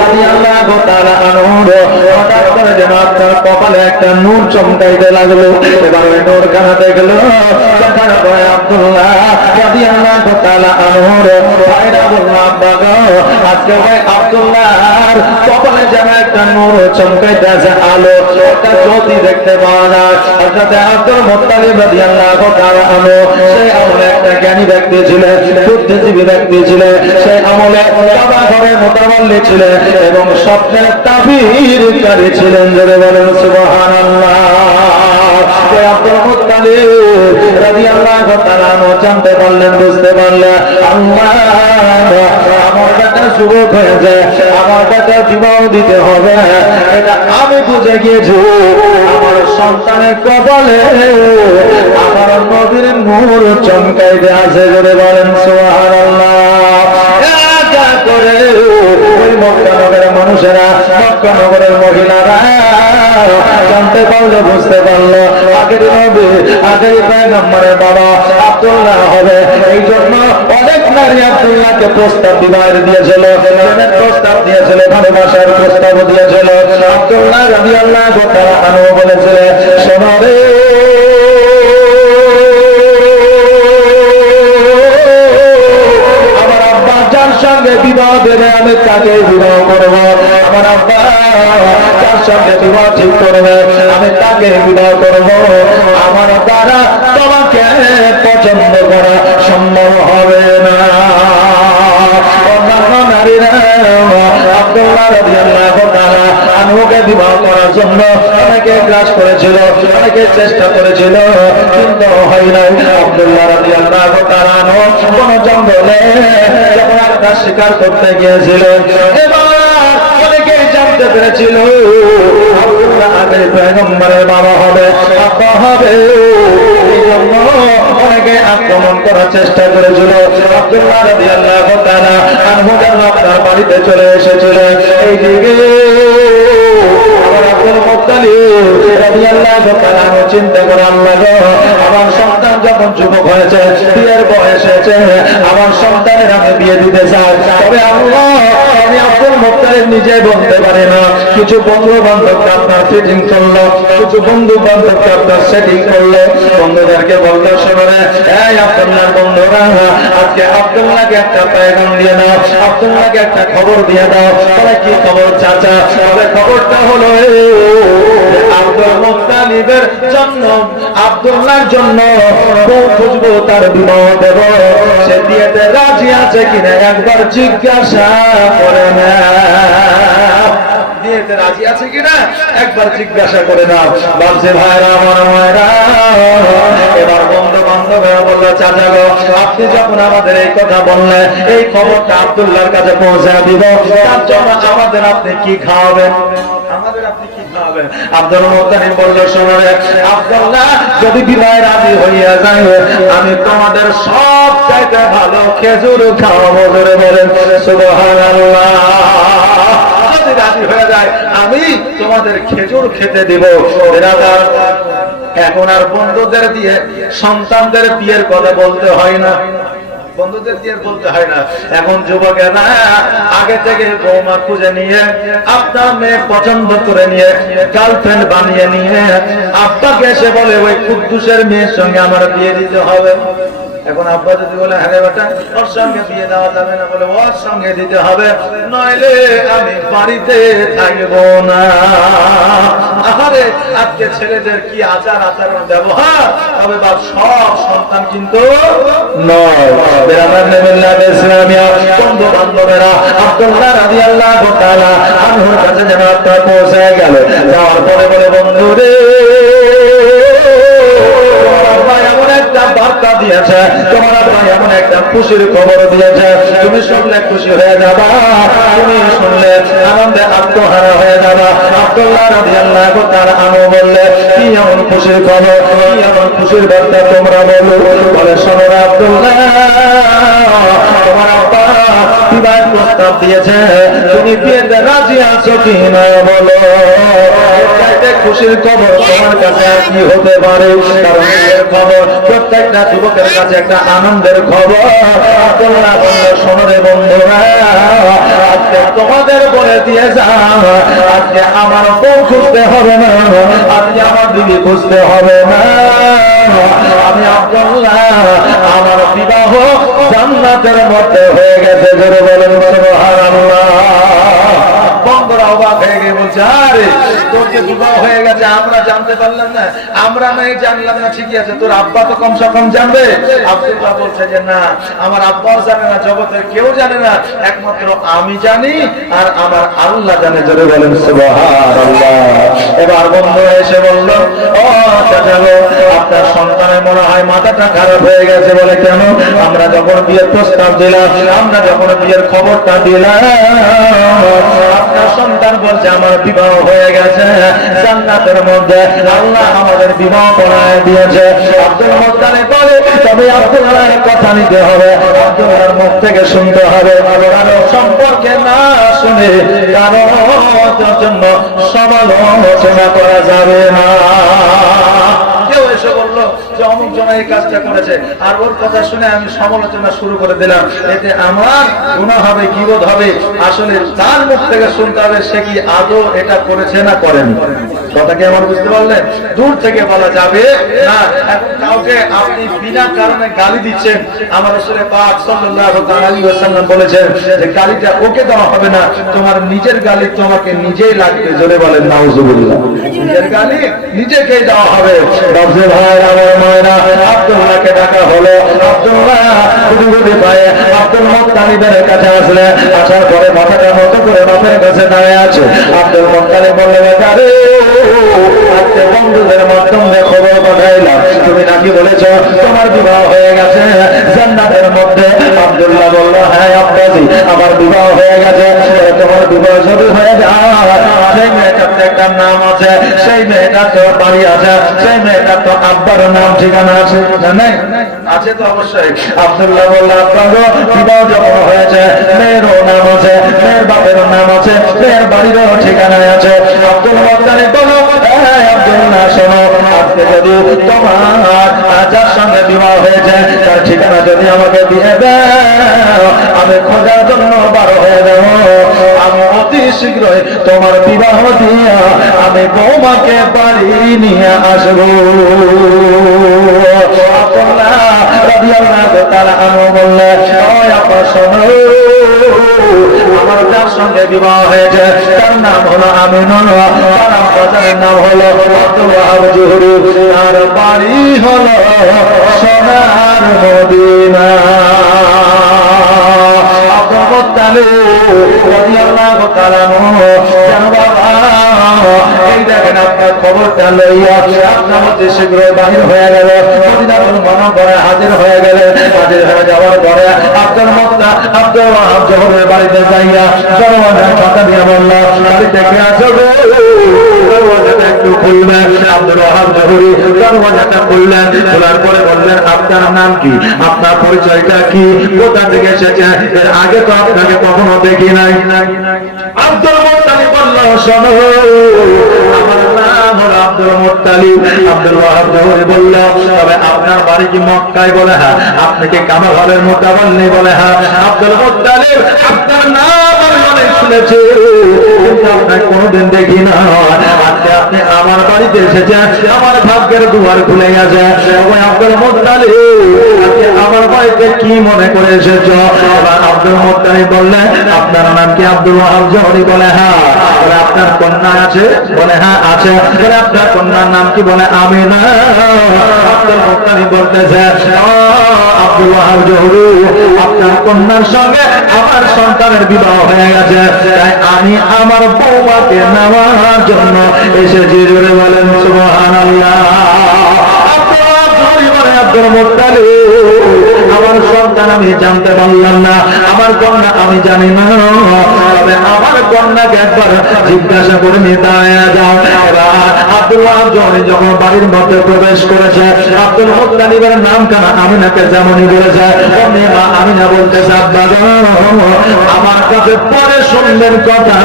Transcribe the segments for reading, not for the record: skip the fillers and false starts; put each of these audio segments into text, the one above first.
রাদিয়াল্লাহু তাআলা আনহু হঠাৎ করে যেন আপনার কপালে একটা নূর চমকাইতে লাগলো। এবার ওই নূর খানা দেখলো তখন আব্দুল্লাহ রাদিয়াল্লাহু তাআলা আনহু ভাইরা বলল, আব্বা গো, আজকে ভাই আব্দুল্লাহর কপালে যেন একটা নূর চমকাইতে আছে, আলো একটা জ্যোতি দেখতে পাওয়া যায়। অর্থাৎ আব্দুল মুত্তালিব রাদিয়াল্লাহু তাআলা আনহু সেই আমলে একটা জ্ঞানী ব্যক্তি ছিলেন, বুদ্ধিজীবী ব্যক্তি ছিলেন, সেই আমলে কাবা ঘরে মুতাওয়াল্লি ছিলেন এবং স্বপ্নের তাবিরকারী ছিলেন। জোরে বলেন সুবহানাল্লাহ। আব্দুল মুত্তালিব রাদিয়াল্লাহু তাআলা জানতে পারলেন, বুঝতে পারলেন, আল্লাহ আমার বেটা যুবক হয়েছে, আমার বেটা বিবাহ দিতে হবে, এটা আমি বুঝে গিয়েছি। আমার সন্তানের কপালে আমার নবীর নূর চমকাইতে আছে। জোরে বলেন সুবহানাল্লাহ। একা করে ওই মক্কা নগরের মানুষেরা, মক্কা নগরের মহিলারা জানতে পারলো, বুঝতে পারলো আগের নবী, আগের পয়গম্বরের বাবা আব্দুল্লাহ হবে। এই জন্য অনেক নারী আব্দুল্লাহকে প্রস্তাব বিবাহের দিয়েছিল, প্রেমের প্রস্তাব দিয়েছিল, ভালোবাসার প্রস্তাব দিয়েছিল। আব্দুল্লাহ রাদিয়াল্লাহু তাআলা আনহু বলেছিলেন, শোনো রে, আমার আব্বা যার সঙ্গে বিবাহ দেবে আমি তাকে বিবাহ করবো। আমার আব্বা যার সঙ্গে বিবাহ ঠিক করবে আমি তাকে বিবাহ করবো। আমার দ্বারা তোমাকে পছন্দ করা সম্ভব হবে না। অন্যান্য নারীরা আব্দুল্লাহ রাদিয়াল্লাহু তাআলা আনহুকে বিবাহ করার জন্য অনেকে গ্রাস করেছিল, অনেকে চেষ্টা করেছিল, কিন্তু হয় নাই। আব্দুল্লাহ রাদিয়াল্লাহু তাআলা আনহু কোন জঙ্গলে যখন একটা শিকার করতে গিয়েছিলেন, এবার অনেকে জানতে পেরেছিল আব্দুল্লাহ আগের পয়গম্বরের বাবা হবে, আব্বা হবে। এই জন্য অনেকে আক্রমণ করার চেষ্টা করেছিল। আব্দুল্লাহ রাদিয়াল্লাহু তাআলা আনহু যখন আপনার বাড়িতে চলে এসেছিল, এই দিকে আব্দুল মুত্তালিব রাদিয়াল্লাহু তাআলা চিন্তা করে, আল্লাহ গো, আমার সন্তান যখন যুবক হয়েছে, বিয়ের বয়স হয়েছে, আমার সন্তানের আমি বিয়ে দিতে চাই, তবে আল্লাহ আমি আব্দুল মুত্তালিব নিজে বলতে পারি না। কিছু বন্ধু বান্ধবকে আপনার ফিটিং করলো, কিছু বন্ধু বান্ধবকে আপনার সেটিং করলো, বন্ধুদেরকে বললো, শোনো রে, এই আব্দুল্লাহর বন্ধুরা, আজকে আব্দুল্লাহকে একটা পেগাম দিয়ে দাও, আব্দুল্লাহকে একটা খবর দিয়ে দাও। বলে, কি খবর চাচা? তবে খবরটা হলো আব্দুল মুত্তালিবের জন্য, আব্দুল্লাহর জন্য বউ খুঁজবো, তার বিবাহ দেব, সে বিয়েতে রাজি আছে কিনা একবার জিজ্ঞাসা করে না। বিয়েতে রাজি আছে কিনা একবার জিজ্ঞাসা করে নাও। বাবজি ভাইরা, আমার মায়েরা, এবার বন্ধু বান্ধবেরা বললো, চাচা গো, আপনি যখন আমাদের এই কথা বললেন, এই খবরটা আব্দুল্লাহর কাছে পৌঁছে দিব, তার জন্য আমাদের আপনি কি খাওয়াবেন? আমাদের আপনি কি খাওয়াবেন? আব্দুল মুত্তালিব বলল, শোনো রে আব্দুল্লাহ, যদি বিবাহে রাজি হইয়া যায়, আমি তোমাদের সব চাইতে ভালো খেজুর খাওয়াবো। ধরে বলেন সুবহানাল্লাহ। যদি রাজি হয়ে যায় আমি তোমাদের খেজুর খেতে দিব। এখন আর বন্ধুদের দিয়ে সন্তানদের বিয়ের কথা বলতে হয় না, বন্ধুদের দিয়ে বলতে হয় না। এখন যুবকেরা আগে থেকে বৌমা খুঁজে নিয়ে, আপনার মেয়ে পছন্দ করে নিয়ে, গার্লফ্রেন্ড বানিয়ে নিয়ে আব্বাকে এসে বলে, ওই কুদ্দুসের মেয়ের সঙ্গে আমার বিয়ে দিতে হবে। এখন আব্বা যদি বলে, হ্যাঁ বেটা, ওর সঙ্গে বিয়ে দেওয়া যাবে না, বলে ওর সঙ্গে দিতে হবে, নইলে আমি বাড়িতে থাকবো না। আরে আজকে ছেলেদের কি আচার আচরণ ব্যবহার, তবে বা সব সন্তান কিন্তু নয়। বন্ধু বান্ধবেরা আব্দুল্লাহ রাদিয়াল্লাহু তাআলা আনহুর কাছে যেন আপনার পৌঁছে গেল। যাওয়ার পরে বলে, বন্ধু রে, বার্তা দিয়েছে, তোমার ভাই এমন একটা খুশির খবর দিয়েছে, তুমি শুনলে খুশি হয়ে যাবা, তুমি শুনলে আনন্দে আত্মহারা হয়ে যাবা। আব্দুল্লাহ রাদিয়াল্লাহু তাআলা আনহু বললে, কি এমন খুশির খবর, কি এমন খুশির বার্তা তোমরা বলো? বলে, শোনো আব্দুল্লাহ, তোমার আব্বা বিবাহ প্রস্তাব দিয়েছে, তুমি বিয়েতে রাজি আছো কি না বলো। খুশির খবর তোমার কাছে আর কি হতে পারে? কারণ বিয়ের খবর প্রত্যেকটা যুবকের কাছে একটা আনন্দের খবর। আব্দুল্লাহ বলল, শোনো রে বন্ধুরা, আজকে তোমাদের বলে দিয়ে যাও, আজকে আমার বউ খুঁজতে হবে না, আজকে আমার বিবি খুঁজতে হবে না। আমি আব্দুল্লাহ, আমার বিবাহ জান্নাতের মধ্যে হয়ে গেছে। জোরে বলেন সুবহানাল্লাহ। বন্ধুরা অবাক হয়ে গিয়ে বলছে, আরে তোর যে বিবাহ হয়ে গেছে আমরা জানতে পারলাম না, আমরা নাই জানলাম না, ঠিকই আছে, তোর আব্বা তো কমসে কম জানবে। আব্দুল্লাহ বলছে যে না, আমার আব্বাও জানে না, জগতের কেউ জানে না, একমাত্র আমি জানি আর আমার আল্লাহ জানে। জোরে বলেন সুবহানাল্লাহ। এবার বন্ধু এসে বলল, ও চাচা গো, আপনার সন্তানের মনে হয় মাথাটা খারাপ হয়ে গেছে। বলে কেন? আমরা যখন বিয়ের প্রস্তাব দিলাম, আমরা যখন বিয়ের খবরটা দিলাম, আপনার সন্তান বলছে আমার বিবাহ হয়ে গেছে জান্নাতের মধ্যে, আল্লাহ আমাদের বিবাহ করায় দিয়েছে। আব্দুল মুত্তালিব বলে, তবে আব্দুল্লাহর কথা নিতে হবে, আব্দুল্লাহর মুখ থেকে শুনতে হবে, কারো সম্পর্কে না শুনে কারো জন্য সমালোচনা করা যাবে না। কেউ এসে বললো যে অমুক জন এই কাজটা করেছে, আর ওর কথা শুনে আমি সমালোচনা শুরু করে দিলাম, এতে আমার গুনাহ হবে, গীবত হবে। আসলে তার মুখ থেকে শুনতে হবে সে কি আদৌ এটা করেছে না করেন। কথা কি আমার বুঝতে পারলেন? দূর থেকে বলা যাবে না। এখন কাউকে আপনি বিনা কারণে গালি দিচ্ছেন, আমার রাসূল পাক সাল্লাল্লাহু আলাইহি ওয়াসাল্লাম বলেছেন যে গালিটা ওকে দেওয়া হবে না, তোমার নিজের গালি তোমাকে নিজেই লাগবে। জোরে বলেন নাউজুবিল্লাহ। নিজের গালি নিজেকেই দেওয়া হবে। বাবজে ভাই আমার মায়েরা, আব্দুল্লাহকে ডাকা হলো। আব্দুল্লাহ গুটি গুটি পায়ে আব্দুল মুত্তালিবের কাছে আসলে, আসার পরে মাথাটা নত করে বাপের কাছে দাঁড়িয়ে আছে। আব্দুল মুত্তালিব বলল, আরে আজকে বন্ধুদের মাধ্যমে খবর পাঠাইলাম, তুমি নাকি বলেছ তোমার বিবাহ হয়ে গেছে জান্নাতের মধ্যে। আব্দুল্লাহ বলল, হ্যাঁ আব্বাজি, আমার বিবাহ হয়ে গেছে। তোমার বিবাহ যদি হয়ে যায়, সেই মেয়েটার তো একটা নাম আছে, সেই মেয়েটার তো বাড়ি আছে, সেই মেয়েটার তো আব্বার নাম ঠিকানা আছে, জানেন? আছে তো অবশ্যই। আব্দুল্লাহ বলল, আব্বা গো, বিবাহ যখন হয়েছে মেয়েরও নাম আছে, মেয়ের বাপেরও নাম আছে, মেয়ের বাড়িরও ঠিকানা আছে। আব্দুল মুত্তালিব বলল, আব্দুল্লাহ শোনো, আজকে যদি তোমার যার সঙ্গে বিবাহ হয়েছে তার ঠিকানা যদি আমাকে দিয়ে দাও, আমি খোঁজার জন্য বার হয়ে যাব। আমি অতি শীঘ্রই তোমার বিবাহ দিয়া আমি বৌমাকে বাড়ি নিয়ে আসবো। আব্দুল্লাহ রাদিয়াল্লাহু তাআলা আনহু বললেন, ও আপা শোনো, আমার যার সঙ্গে বিবাহ হয়েছে তার নাম হলো আমিনুল্লাহ, তার আব্বার নাম হলো আব্দুল ওয়াহাব জুহরি, তার বাড়ি হলো সোনার মদিনা। আব্দুল মুত্তালিব রাদিয়াল্লাহু তাআলা আনহু, জানো বাবা, এই দেখেন আপনার খবরটা লইয়া আপনার মধ্যে শীঘ্রই বাহির হয়ে গেল, মদিনাতুল মুনাওয়ারায় হাজির হয়ে গেলেন। হাজির হয়ে যাওয়ার পরে আব্দুল ওয়াহাব জোহরের বাড়িতে যাইয়া দরওয়াজার কথা দিয়ে বলল, বাড়িতে কে আছো গো? দরওয়াজাটা একটু খুলবেন। আব্দুল ওয়াহাব জোহরি দরওয়াজাটা খুললেন। খোলার পরে বললেন, আপনার নাম কি, আপনার পরিচয়টা কি, কোথা থেকে এসেছেন, এর আগে তো আপনাকে কখনো দেখি নাই। আব্দুল মুত্তালিব বলল, শোনো, আমার নাম হলো আব্দুল মুত্তালিব। আব্দুল ওয়াহাব জোহরি বলল, তবে আপনার বাড়ি কি মক্কায়? বলে হ্যাঁ। আপনি কি কামাল হলের মোতাবল্লি? বলে হ্যাঁ। আব্দুল মুত্তালিব, আপনার নাম আমি অনেক শুনেছি, কিন্তু আপনাকে কোনোদিন দেখি না। আজকে আপনি আমার বাড়িতে এসেছেন, আমার ভাগ্যের দুয়ার খুলে গেছে। ওই আব্দুল মুত্তালিব, আজকে আমার বাড়িতে কি মনে করে এসেছ? এবার আব্দুল মুত্তালিব বললেন, আপনার নাম কি? আব্দুল ওয়াহাব জোহরি। বলে হ্যাঁ। বলে আপনার কন্যা আছে? বলে হ্যাঁ আছে। বলে আপনার কন্যার নাম কি? বলে আমিনা। আব্দুল মুত্তালিব বলতেছে, আব্দুল ওয়াহাব জোহরি, আপনার কন্যার সঙ্গে আমার সন্তানের বিবাহ হয়ে গেছে, তাই আমি আমার বৌমাকে নেওয়ার জন্য এসেছি। জোরে বলেন সুবহানাল্লাহ। আব্দুল মুত্তালিব, আমার সন্তান আমি জানতে পারলাম না, আমার কন্যা আমি জানি না, তবে আমার কন্যাকে একবার জিজ্ঞাসা করে নিয়ে দাঁড়িয়ে যাও। এবার আব্দুল ওয়াহাব জোহরি যখন বাড়ির মধ্যে প্রবেশ করেছে, আব্দুল মুত্তালিবের নাম কানা আমিনাকে যেমনই বলেছে, অমনি মা আমিনা বলতেছে, আব্বা গো, আমার কাছে পরে শুনবেন কথা,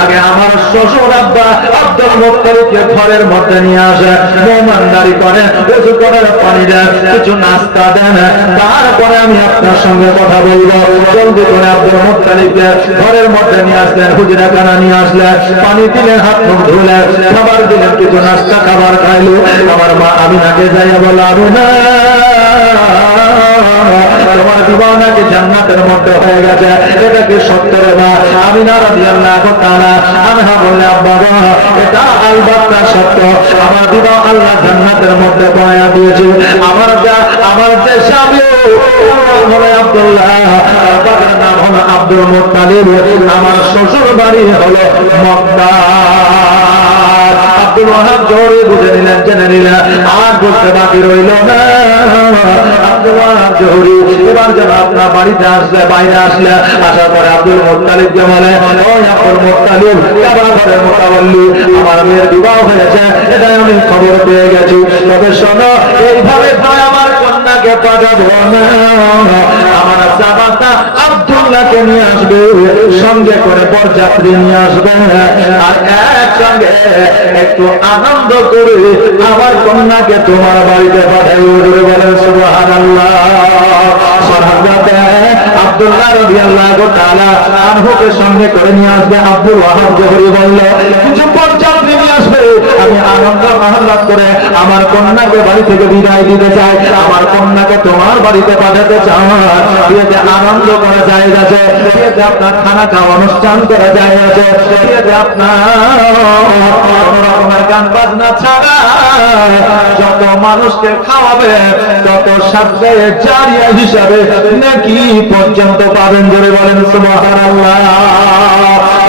আগে আমার শ্বশুর আব্বা আব্দুল মুত্তালিবকে ঘরের মধ্যে নিয়ে আসে, মেহমানদারি করে, ওযু করে, পানি দেন, কিছু নাস্তা দেন, তারপরে আমি আপনার সঙ্গে কথা বলবো। জলদি করে আব্দুল মুত্তালিবকে ঘরের মধ্যে নিয়ে আসলেন, হুজরাখানা নিয়ে আসলেন, পানি দিলেন, হাত মুখ ধুলেন, খাবার দিলেন, কিছু নাস্তা খাবার খাইলো। আমার মা আমিনাকে যাইয়া বলল, আমিনা তোমার বিবাহ নাকি জান্নাতের মধ্যে হয়ে গেছে, এটা কি সত্য রে মা? আমিনা রাদিয়াল্লাহু তাআলা আনহা বললেন, আব্বা গো, এটা আলবাত্তা সত্য, আমার বিবাহ আল্লাহ জান্নাতের মধ্যে পয়া দিয়েছে। আমার যে স্বামী হলো আব্দুল্লাহ, বাবার নাম হলো আব্দুল মুত্তালিব, আমার শ্বশুর বাড়ি হলো মক্কা। আব্দুল ওয়াহাব জোরে বুঝে নিলেন, জেনে নিলেন, আর বুঝতে বাকি রইল না। আব্দুল ওয়াহাব জোহরি এবার যেন আপনার বাড়িতে আসলে, বাইরে আসলে, আসার পরে আব্দুল মুত্তালিবকে বলে, ওই আব্দুল মুত্তালিব, কাবা ঘরের মুতাওয়াল্লি, আমার মেয়ের বিবাহ হয়েছে, এটাই আমি খবর পেয়ে গেছি। তবে শোনো, এইভাবে নয় আমার কন্যাকে পাঠাবো না, আমার জামাতা আব্দুল্লাহকে নিয়ে আসবে, সঙ্গে করে বরযাত্রী নিয়ে আসবে, আর একসঙ্গে একটু আনন্দ করে আমার কন্যাকে তোমার বাড়িতে পাঠাবো। বলেন সুবহানাল্লাহ। সাহাবাতে আব্দুল্লাহ রাদিয়াল্লাহু তাআলা আনহুকে সঙ্গে করে নিয়ে আসবে। আব্দুল ওয়াহাব জোহরি বলল, কিছু বরযাত্রী নিয়ে আসবে, আমি আনন্দ আহ্লাদ করে আমার কন্যাকে বাড়ি থেকে বিদায় দিতে চাই, আমার কন্যাকে তোমার বাড়িতে পাঠাতে চাই। বিয়েতে আনন্দ করা যায় আছে, বিয়েতে আপনার খানা খাওয়া অনুষ্ঠান করা যায় আছে, বিয়েতে আপনার রকমের গান বাজনা ছাড়া যত মানুষকে খাওয়াবে তত সাথে জারিয়া হিসাবে নাকি পর্যন্ত পাবেন। জোরে বলেন সুবহানাল্লাহ।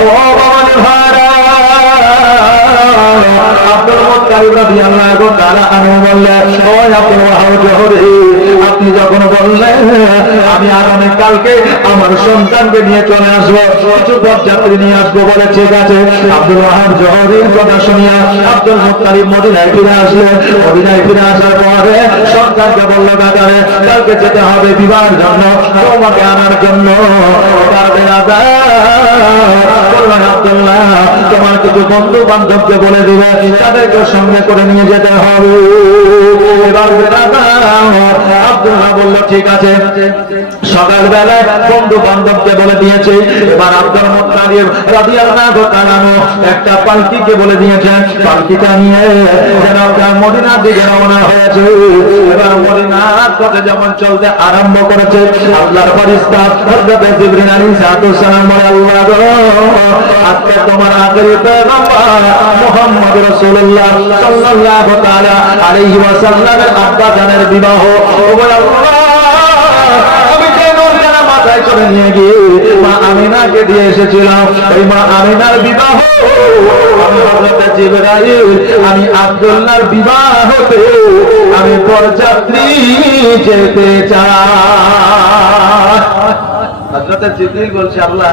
ও বাবা ভাইরা, আব্দুল মুত্তালিব রাদিয়াল্লাহু তাআলা আনহু বললেন, ও আব্দুল ওয়াহাব জোহরি, আপনি যখন বললেন আমি আগামী কালকে আমার সন্তানকে নিয়ে চলে আসবো, কিছু বরযাত্রী নিয়ে আসবো বলে, ঠিক আছে। আব্দুল ওয়াহাব জোহরির কথা শুনিয়া আব্দুল মুত্তালিব মদিনায় ফিরে আসলেন। মদিনায় ফিরে আসার পরে সন্তানকে বলল, বাজারে কালকে যেতে হবে বিবাহের জন্য, তোমাকে আনার জন্য। আব্দুল্লাহ, তোমার কিছু বন্ধু বান্ধবকে বলে দিবে, তাদেরকে সঙ্গে করে নিয়ে যেতে হবে। এবার আব্দুল্লাহ বলল, ঠিক আছে। সকালবেলায় বন্ধু বান্ধবকে বলে দিয়েছে। এবার আব্দুল মুত্তালিব রাদিয়াল্লাহু তাআলা একটা পালকিকে বলে দিয়েছেন, পালকিটা নিয়ে যেন মদিনার দিকে রওনা হয়েছে। এবার মদিনার পথে যখন চলতে আরম্ভ করেছে, আল্লাহর ফেরেশতা হযরত জিবরিল আলাইহিস সালাম বলে, আল্লাহ গো, আজকে তোমার আখেরি পয়গম্বর মুহাম্মদ রাসূলুল্লাহ সাল্লাল্লাহু তাআলা আলাইহি ওয়াসাল্লামের আব্বা জানের বিবাহ। ও বলে, আল্লাহ, আমি যে নূরখানা মাথায় করে নিয়ে গিয়ে মা আমিনাকে দিয়ে এসেছিলাম, ওই মা আমিনার বিবাহ আমি হযরত জিবরাইল, আমি আব্দুল্লাহর বিবাহ হতে আমি বরযাত্রী যেতে চাই। হযরত জিবরিল বলছে, আল্লাহ,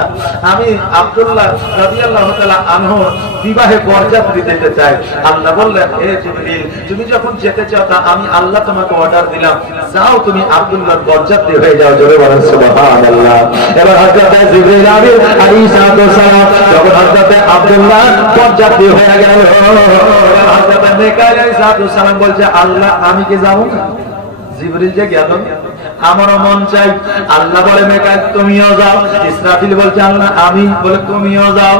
আমি আব্দুল্লাহ রাদিয়াল্লাহু তাআলা আনহু বিবাহে বরযাত্রী যেতে চাই। আল্লাহ বললেন, হে জিবরিল, তুমি যখন যেতে চাও তা আমি আল্লাহ তোমাকে অর্ডার দিলাম, যাও তুমি আব্দুল্লাহর বরযাত্রী হয়ে যাও। জোরে বলেন সুবহানাল্লাহ। এবার হযরত জিবরিল আলাইহিস সালাম যখন হযরত আব্দুল্লাহ বরযাত্রী হয়ে গেল, হযরত মিকাইল আলাইহিস সালাম বলছে, আল্লাহ, আমি কি যাব না? জিবরিল যে গেল, আমারও মন চাই। আল্লাহ বলে, মিকাইল তুমিও যাও। ইসরাফিল বলছে, আল্লাহ আমি, বলে তুমিও যাও।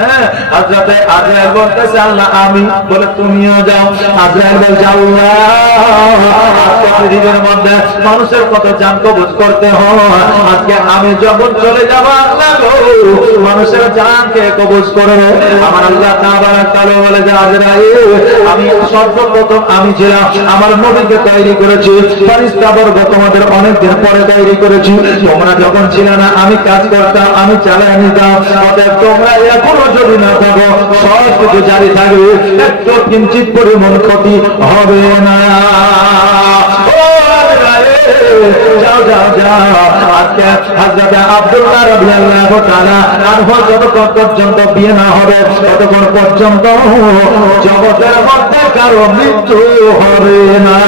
হ্যাঁ, হযরত আজরাইল বলতেছে, আল্লাহ আমি, বলে তুমিও যাও। আজরাইল বলছে, আল্লাহ, আজকে পৃথিবীর মধ্যে মানুষের কত জান কবজ করতে হয়, আজকে আমি যখন চলে যাব, আল্লাহ গো, মানুষের জানকে কবজ করবে। আমার আল্লাহ তাবারাক তাআলা বলে যে, আজরাইল, আমি সর্বপ্রথম আমি ছিলাম, আমার নবীকে তৈরি করেছি, ফেরেশতা বর্গ তোমাদের অনেকদিন পরে তৈরি করেছি। তোমরা যখন ছিল না আমি কাজ করতাম, আমি চালিয়ে নিতাম। অতএব তোমরা এখনো যদি না থাকো, সব কিছু জারি থাকবে, একটু কিঞ্চিত পরিমাণ ক্ষতি হবে না। যাও যাও যাও। আজকে হযরত আব্দুল্লাহ রাদিয়াল্লাহু তাআলা আনহু যতক্ষণ পর্যন্ত বিয়ে না হবে, ততক্ষণ পর্যন্ত জগতের মধ্যে কারো মৃত্যু হবে না।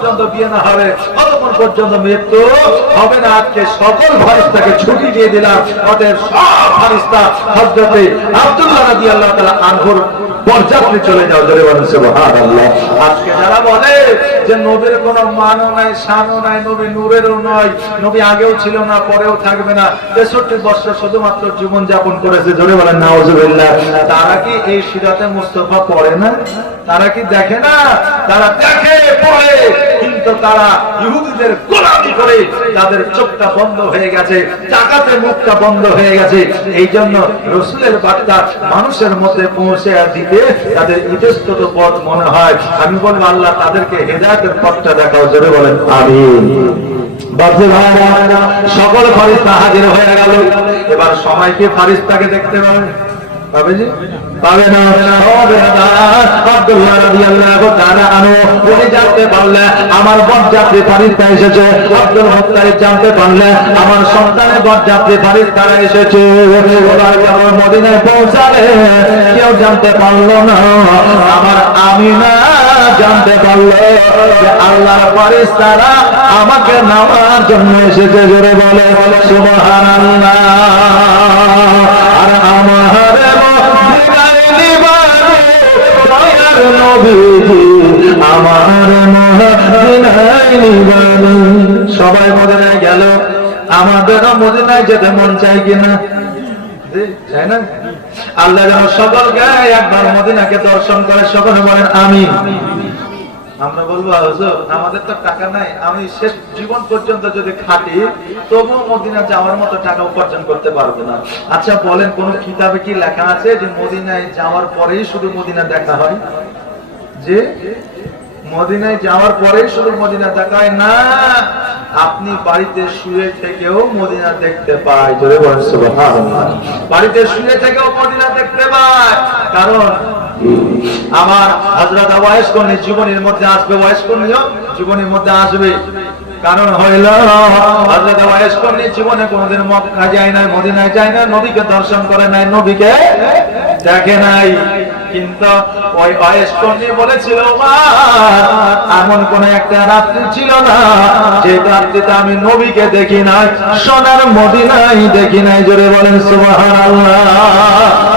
পর্যন্ত বিয়ে না হবে ততক্ষণ পর্যন্ত মৃত্যু হবে না। আজকে সকল ফেরেশতাকে ছুটি দিয়ে দিলাম, অতএব সব ফেরেশতা হযরতে আব্দুল্লাহ রাদিয়াল্লাহু তাআলা আনহুর বরযাত্রী চলে যাও, জোরে বলেন সুবহানাল্লাহ। আজকে যারা বলে যে নবীর কোনো মানও নাই, শানও নাই, নবী নূরেরও নয়, নবী আগেও ছিল না পরেও থাকবে না, 63 বছর শুধুমাত্র জীবন যাপন করেছে, জোরে বলেন নাউজুবিল্লাহ। তারা কি এই সিরাতে মুস্তাফা পড়ে না? তারা কি দেখে না? তারা দেখে পড়ে, কিন্তু তারা ইহুদিদের গোলামি করে তাদের চোখটা বন্ধ হয়ে গেছে, জাকাতের মুখটা বন্ধ হয়ে গেছে। এই জন্য রাসূলের বার্তা মানুষের মধ্যে পৌঁছে দিতে তাদের ইতস্তত পথ মনে হয়। আমি বলবো আল্লাহ তাদেরকে হেদায়েতের পথটা দেখাও, জোরে বলেন আমিন। বাপরে ভাইরা, সকল ফেরেশতা হাজির হয়ে গেল। এবার সময়কে ফেরেশতাকে দেখতে পাবে? পাবে জি? পাবে না। আব্দুল্লাহ রাদিয়াল্লাহু তাআলা আনহু উনি জানতে পারলেন আমার বরযাত্রী ফেরেশতা এসেছে। আব্দুল মুত্তালিব জানতে পারলেন আমার সন্তানের বরযাত্রী ফেরেশতারা এসেছে। ওরা যখন মদিনায় পৌঁছালে কেউ জানতে পারলো না। আমার আমিনা জানতে পারলো যে আল্লাহর ফেরেশতারা আমাকে নেওয়ার জন্য এসেছে, জোরে বলে সুবহানাল্লাহ। আর আমার সবাই মদিনায় গেল, আমাদেরও মদিনায় যেতে মন চাই কিনা? চাই না? আল্লাহ যেন সকলকে একবার মদিনাকে দর্শন করে, সকলে বলেন আমিন। আমরা বলবো হুজুর আমাদের তো টাকা নাই, আমি শেষ জীবন পর্যন্ত যদি খাটি তবুও মদিনা যাওয়ার মতো টাকা উপার্জন করতে পারবো না। আচ্ছা বলেন, কোন কিতাবে কি লেখা আছে যে মদিনায় যাওয়ার পরেই শুধু মদিনা দেখা হয়? যে মদিনায় যাওয়ার পরেই শুধু মদিনা দেখায় না, আপনি বাড়িতে শুয়ে থেকেও মদিনা দেখতে পায়, জোরে বলেন সুবহানাল্লাহ। বাড়িতে শুয়ে থেকেও মদিনা দেখতে পায়। কারণ আমার হযরত ওয়াইস কোন জীবনের মধ্যে আসবে, ওয়াইস কোন জীবনের মধ্যে আসবে। কারণ হইল হযরত ওয়াইস কোন জীবনে কোনোদিন মক্কা যায় না, মদিনায় যায় না, নবীকে দর্শন করে নাই, নবীকে দেখে নাই। কিন্তু ওই ওয়াইস কোন বলেছিল এমন কোন একটা রাত্রি ছিল না যে রাত্রিতে আমি নবীকে দেখি নাই, সোনার মদিনায় দেখি নাই, জোরে বলেন সুবহানাল্লাহ।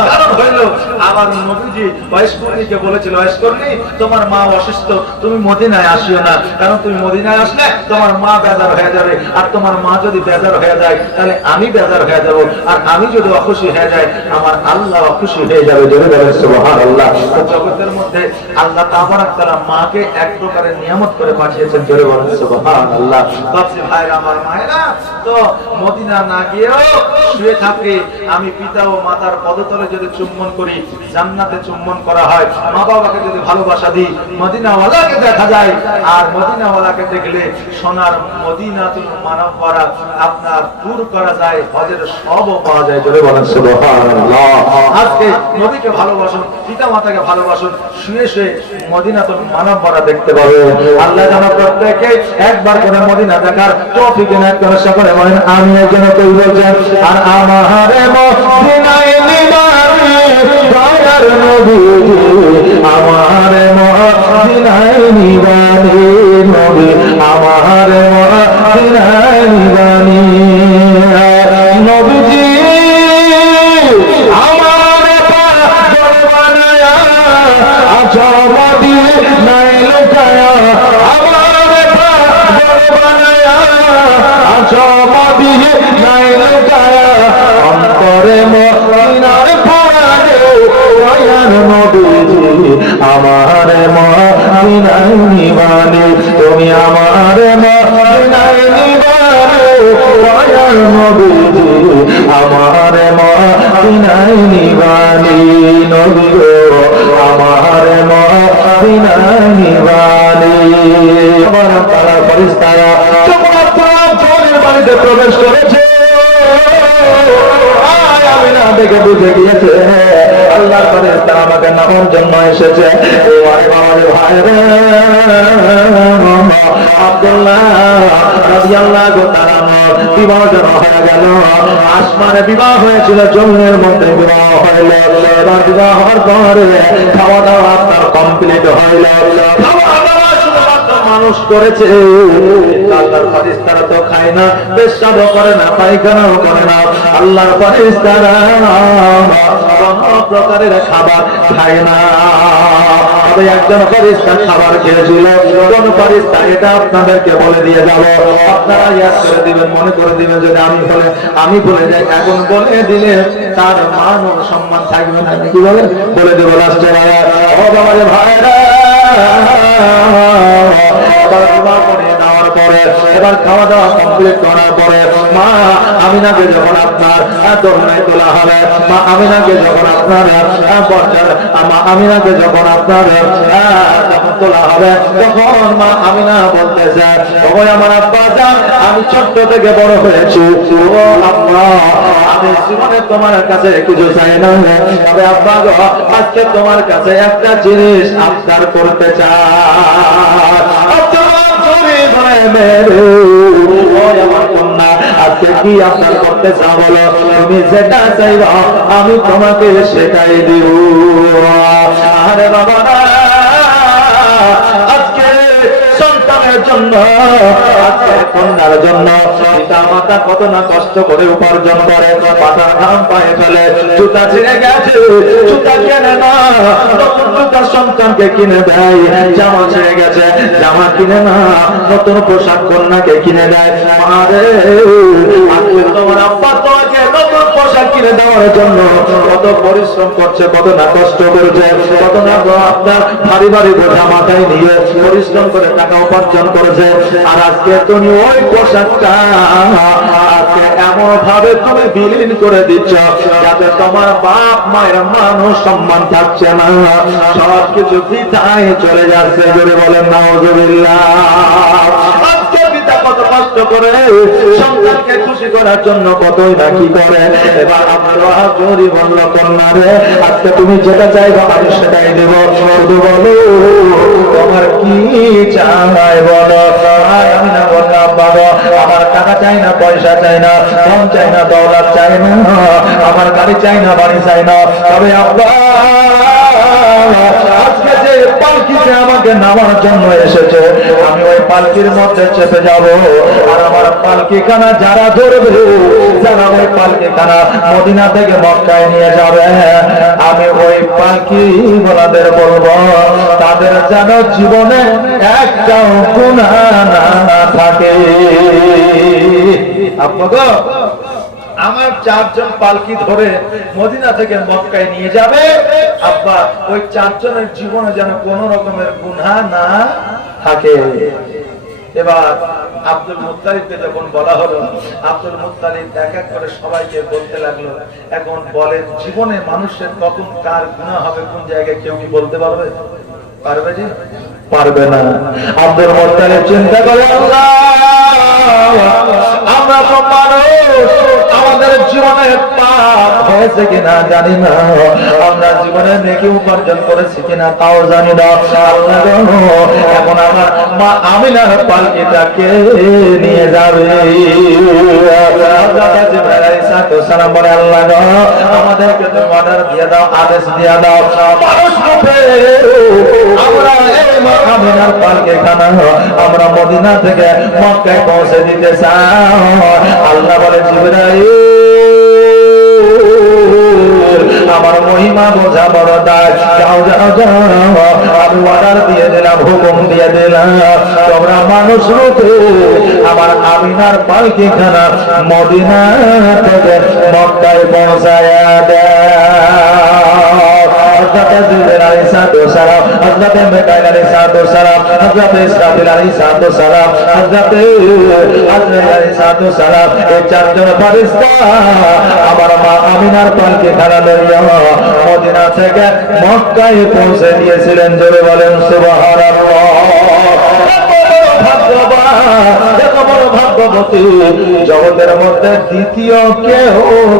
কারণ হইল আমার নবীজি ওয়াইস কোনকে বলেছিল, ওয়াইস কোন তোমার মা অসুস্থ, তুমি মদিনায় আসিও না, কারণ তুমি মদিনায় আসলে তোমার মা বেজার হয়ে যাবে, আর তোমার মা যদি বেজার হয়ে যায় তাহলে আমি বেজার হয়ে যাব, আর আমি যদি অখুশি হয়ে যাই আমার আল্লাহ অখুশি হয়ে যাবে, জোরে বলেন সুবহানাল্লাহ। জগতের মধ্যে আল্লাহ তাবারক তাআলা মাকে এক প্রকারের নিয়ামত করে পাঠিয়েছেন, জোরে বলেন সুবহানাল্লাহ। বাপজি ভাইরা, আমার মায়েরা তো মদিনা না গিয়েও শুয়ে থাকে। আমি পিতা ও মাতার পদতলে যদি চুম্বন করি, জান্নাতে চুম্বন করা হয়। মা বাবাকে যদি ভালোবাসা দিই, মদিনাওয়ালাকে দেখা যায়, আর মদিনাওয়ালাকে দেখলে সোনার মদিনাতুল মুনাওয়ারা আপনার দূর করা যায়, হজের সবও পাওয়া যায়, জোরে বলেন সুবহানাল্লাহ। আজকে নবীকে ভালোবাসুন, পিতা মাতাকে ভালোবাসুন, শুয়ে শুয়ে মদিনাতুল মুনাওয়ারা দেখতে পাবে। আল্লাহ যেন প্রত্যেককে একবার করে মদিনা দেখার তৌফিক এনায়েত করে, সকলে বলেন আমিন। যেন কেউ বলছেন আর আমারে মদিনায় নিবারে দয়ার নবীজি, আমারে মদিনায় নিবারে নবী, আমারে মদিনায় নিবারে নবীজি, আমারে পাগল বানায়া আছো মদিনায় লুকায়া, আমারে পাগল বানায়া আছো মদিনায় লুকায়া, অন্তরে মদিনার পরাগে দয়ার নবীজি, আমারে মদিনায় নিবারে, তুমি আমারে মদিনায় নিবারে দয়ার নবীজি, আমারে মদিনায় নিবারে নবী গো, আমারে মদিনায় নিবারে। আমার তারা ফেরেশতারা বাড়িতে প্রবেশ করেছে, আমিনা দেখে বুঝে গিয়েছে আল্লাহর ফেরেশতা আমাকে নেওয়ার জন্য এসেছে। আব্দুল্লাহ রাদিয়াল্লাহু তাআলা বিবাহ হয়ে গেল। আসমানে বিবাহ হয়েছিল, জমিনের মধ্যে বিবাহ হইল। এবার বিবাহ হওয়ার পরে খাওয়া দাওয়া আপনার কমপ্লিট হইল। খাওয়া দাওয়া শুধুমাত্র মানুষ করেছে। আল্লাহর ফেরেশতারা তো খায় না, পেশাবও করে না, পায়খানাও করে না। আল্লাহর ফেরেশতারা কোন প্রকারের খাবার খায় না। তবে একজন ফেরেশতা খাবার খেয়েছিল। কোন ফেরেশতা এটা আপনাদেরকে বলে দিয়ে যাব, আপনারা ইয়াদ করে দিবেন, মনে করে দিবেন। যদি আমি বলে যাই, এখন বলে দিলে তার মান ও সম্মান থাকবে না। কি বলে বলে দেবো লাস্টে। ও বাবা রে ভাইরা, এবার খাওয়া দাওয়া কমপ্লিট করার পরে মা আমিনাকে যখন আপনার দোলনায় তোলা হবে, মা আমিনাকে যখন আপনার মা আমিনাকে যখন আপনার যখন তোলা হবে, তখন মা আমিনা বলতেছে, ও আমার আব্বা জান, আমি ছোট্ট থেকে বড় হয়েছি, ও আব্বা আমি জীবনে তোমার কাছে কিছু চাই না, তবে আব্বা গো আজকে তোমার কাছে একটা জিনিস আবদার করতে চাই। আজকে কি আপনার করতে চাও বলো, তুমি যেটা চাইবা আমি তোমাকে সেটাই দিব। আরে বাবা আজকে সন্তানের জন্য, আজকে কন্যার জন্য পিতা মাতা কত না কষ্ট করে উপার্জন করে, পাতার ঘাম পায়ে ফেলে, জুতা ছিঁড়ে গেছে জুতা কেনে না, নতুন জুতা সন্তানকে কিনে দেয়, জামা ছিঁড়ে গেছে জামা কিনে না, নতুন পোশাক কন্যাকে কিনে দেয়। আরে আজকে তোমার আব্বা তোমাকে নতুন পোশাক কিনে দেওয়ার জন্য কত পরিশ্রম করছে, কত না কষ্ট করছে, কত না আপনার ভারী ভারী বোঝা মাথায় নিয়ে পরিশ্রম করে টাকা উপার্জন করেছে। আর আজকে তুমি ওই পোশাকটা আজকে এমন ভাবে তুমি বিলীন করে দিচ্ছ যাতে তোমার বাপ মায়ের মান ও সম্মান থাকছে না, সব কিছু পিতায় চলে যাচ্ছে। যদি বলেন নাউজুবিল্লাহ। আজকে পিতা কত কষ্ট করে সন্তানকে খুশি করার জন্য কতই না কি করে। এবার আমরা জোরি বলল, কন্যা রে আজকে তুমি যেটা চাইবা আমি সেটাই দেব, শুধু বলো তোমার কি চাই বলো। আমি না বললাম বাবা আমার টাকা চাই না, পয়সা চাই না, ধন চাই না, দৌলত চাই না, আমার গাড়ি চাই না, বাড়ি চাই না, তবে আব্বা আজকে যে পালকিতে আমাকে নামার জন্য এসেছে আমি ওই পালকির মধ্যে চেপে যাব, আর আমার পালকিখানা যারা ধরবে, যারা ওই পালকিখানা মদিনা থেকে মক্কায় নিয়ে যাবে, আমি ওই পালকি ওনাদের বলবো তাদের যেন জীবনে একটাও গুনাহ না থাকে। আপনাকে আমার 4 জন পালকি ধরে মদিনা থেকে মক্কায় নিয়ে যাবে, আব্বা ওই 4 জনের জীবনে যেন কোন রকমের গুনাহ না থাকে। এবার আব্দুল মুত্তালিবকে যখন বলা হলো, আব্দুল মুত্তালিব এক এক করে সবাইকে বলতে লাগলো, এখন বলেন জীবনে মানুষের কখন কার গুনাহ হবে কোন জায়গায় কেউ কি বলতে পারবে? পারবে জি? পারবে না। আব্দুল মুত্তালিব চিন্তা করে, আল্লাহ আমরা তো মানুষ, আমাদের জীবনে পাপ হয়েছে কিনা জানি না, আমরা জীবনে নেকি উপার্জন করেছি কিনা তাও জানি না। আল্লাহ এখন আমার মা আমিনার পালকিটাকে নিয়ে যাবে। সালাম বলে, আল্লাহ আমাদেরকে তুমি অর্ডার দিয়ে দাও, আদেশ দিয়ে দাও, মানুষ রূপে আমরা এই মা আমিনার পালকিখানা আমরা মদিনা থেকে মক্কায় পৌঁছে দিতে চাই। আল্লাহ বলে, জিবরাইল আমার মহিমা বোঝা বড় দায়, যাও যাও যাও, আমি অর্ডার দিয়ে দিলাম, হুকুম দিয়ে দিলাম, তোমরা মানুষ রূপে আমার আমিনার পালকিখানা মদিনা থেকে মক্কায় পৌঁছায়া দেয়। হযরত জিবরাইল আলাইহিস সালাম, হযরত মিকাইল আলাইহিস সালাম, হযরত ইসরাফিল আলাইহিস সালাম, হযরত আজরাইল আলাইহিস সালাম, এই 4 জন ফেরেশতা আমার মা আমিনার পালকিখানা লইয়া মদিনা থেকে মক্কায় পৌঁছে দিয়েছিলেন। জোরে বলেন সুবহানাল্লাহ। ভাগ্যবতী জগতের মধ্যে দ্বিতীয় কেউ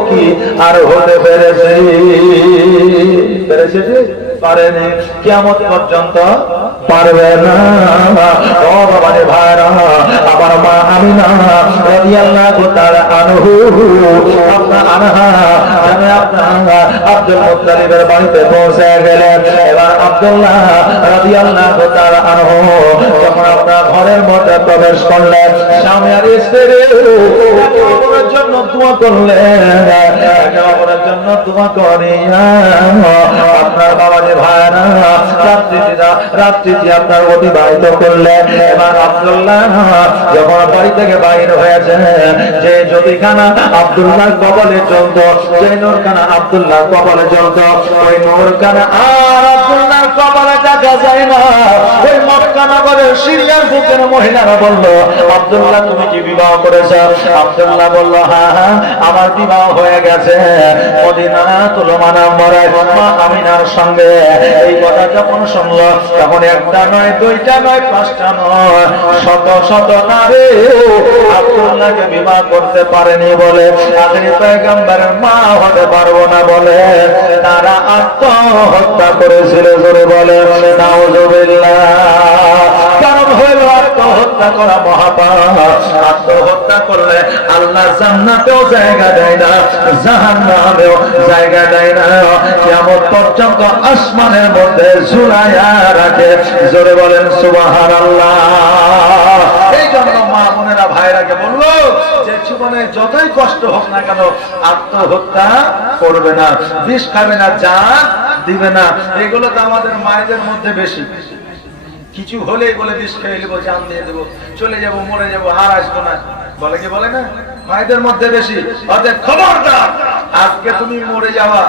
কি আর হতে পেরেছে? পারেনি, কিয়ামত পর্যন্ত পারবে না। ও বাবা রে ভাইরা, আমার মা আমিনা রাদিয়াল্লাহু তাআলা আনহু আনহা আব্দুল মুত্তালিবের বাড়িতে পৌঁছে গেলেন। এবার আব্দুল্লাহ রাদিয়াল্লাহু তাআলা আনহু যখন আপনার ঘরের মধ্যে প্রবেশ করলেন, স্বামী আর স্ত্রী একে অপরের জন্য দোয়া করলেন, একে অপরের জন্য দোয়া করিয়া আপনার বাবা যে ভাইরা রাত্রিটি আপনার অতিবাহিত করলেন। এবার আব্দুল্লাহ যখন বাড়ি থেকে বাইর হয়েছে, যে জ্যোতিখানা আব্দুল্লাহ কবলে চলত, যে নূরখানা আব্দুল্লাহ কবলে চলত, ওই নূরখানা আর আব্দুল্লাহর কবলে দেখা যায় না। ওই মক্কা নগরের সিরিয়ার বুকের মহিলারা বলল, আব্দুল্লাহ তুমি কি বিবাহ করেছ? আব্দুল্লাহ বলল, হ্যাঁ হ্যাঁ আমার বিবাহ হয়ে গেছে মদিনাতুল মুনাওয়ারায় মা আমিনার সঙ্গে। এই কথা যখন শুনল, তখন একটা নয়, দুইটা নয়, পাঁচটা নয়, শত শত নারী আব্দুল্লাহকে বিবাহ করতে পারেনি বলে, আখিরি পয়গম্বরের মা হতে পারবো না বলে তারা আত্মহত্যা করেছিল। জোরে বলে নাউযুবিল্লাহ। কারণ হইল আত্মহত্যা করা মহাপাপ। আত্মহত্যা করলে আল্লাহ জান্নাতেও জায়গা দেয় না, জাহান্নামেও জায়গা দেয় না, কিয়ামত পর্যন্ত আসমানের মধ্যে ঝুলাইয়া রাখে। জোরে বলেন সুবহানাল্লাহ। এই জন্য মা বোনেরা ভাইরাকে বললো যে জীবনে যতই কষ্ট হোক না কেন আত্মহত্যা করবে না, বিষ খাবে না, জান দিবে না। এগুলো তো আমাদের মায়েদের মধ্যে বেশি। কিছু হলেই বলে বিষ খেয়ে নেবো, জান দিয়ে দেবো, চলে যাবো, মরে যাবো, আর আসবো না, বলে কি বলে না? মায়েদের মধ্যে বেশি। অর্থাৎ খবরদার, আজকে তুমি মরে যাওয়া,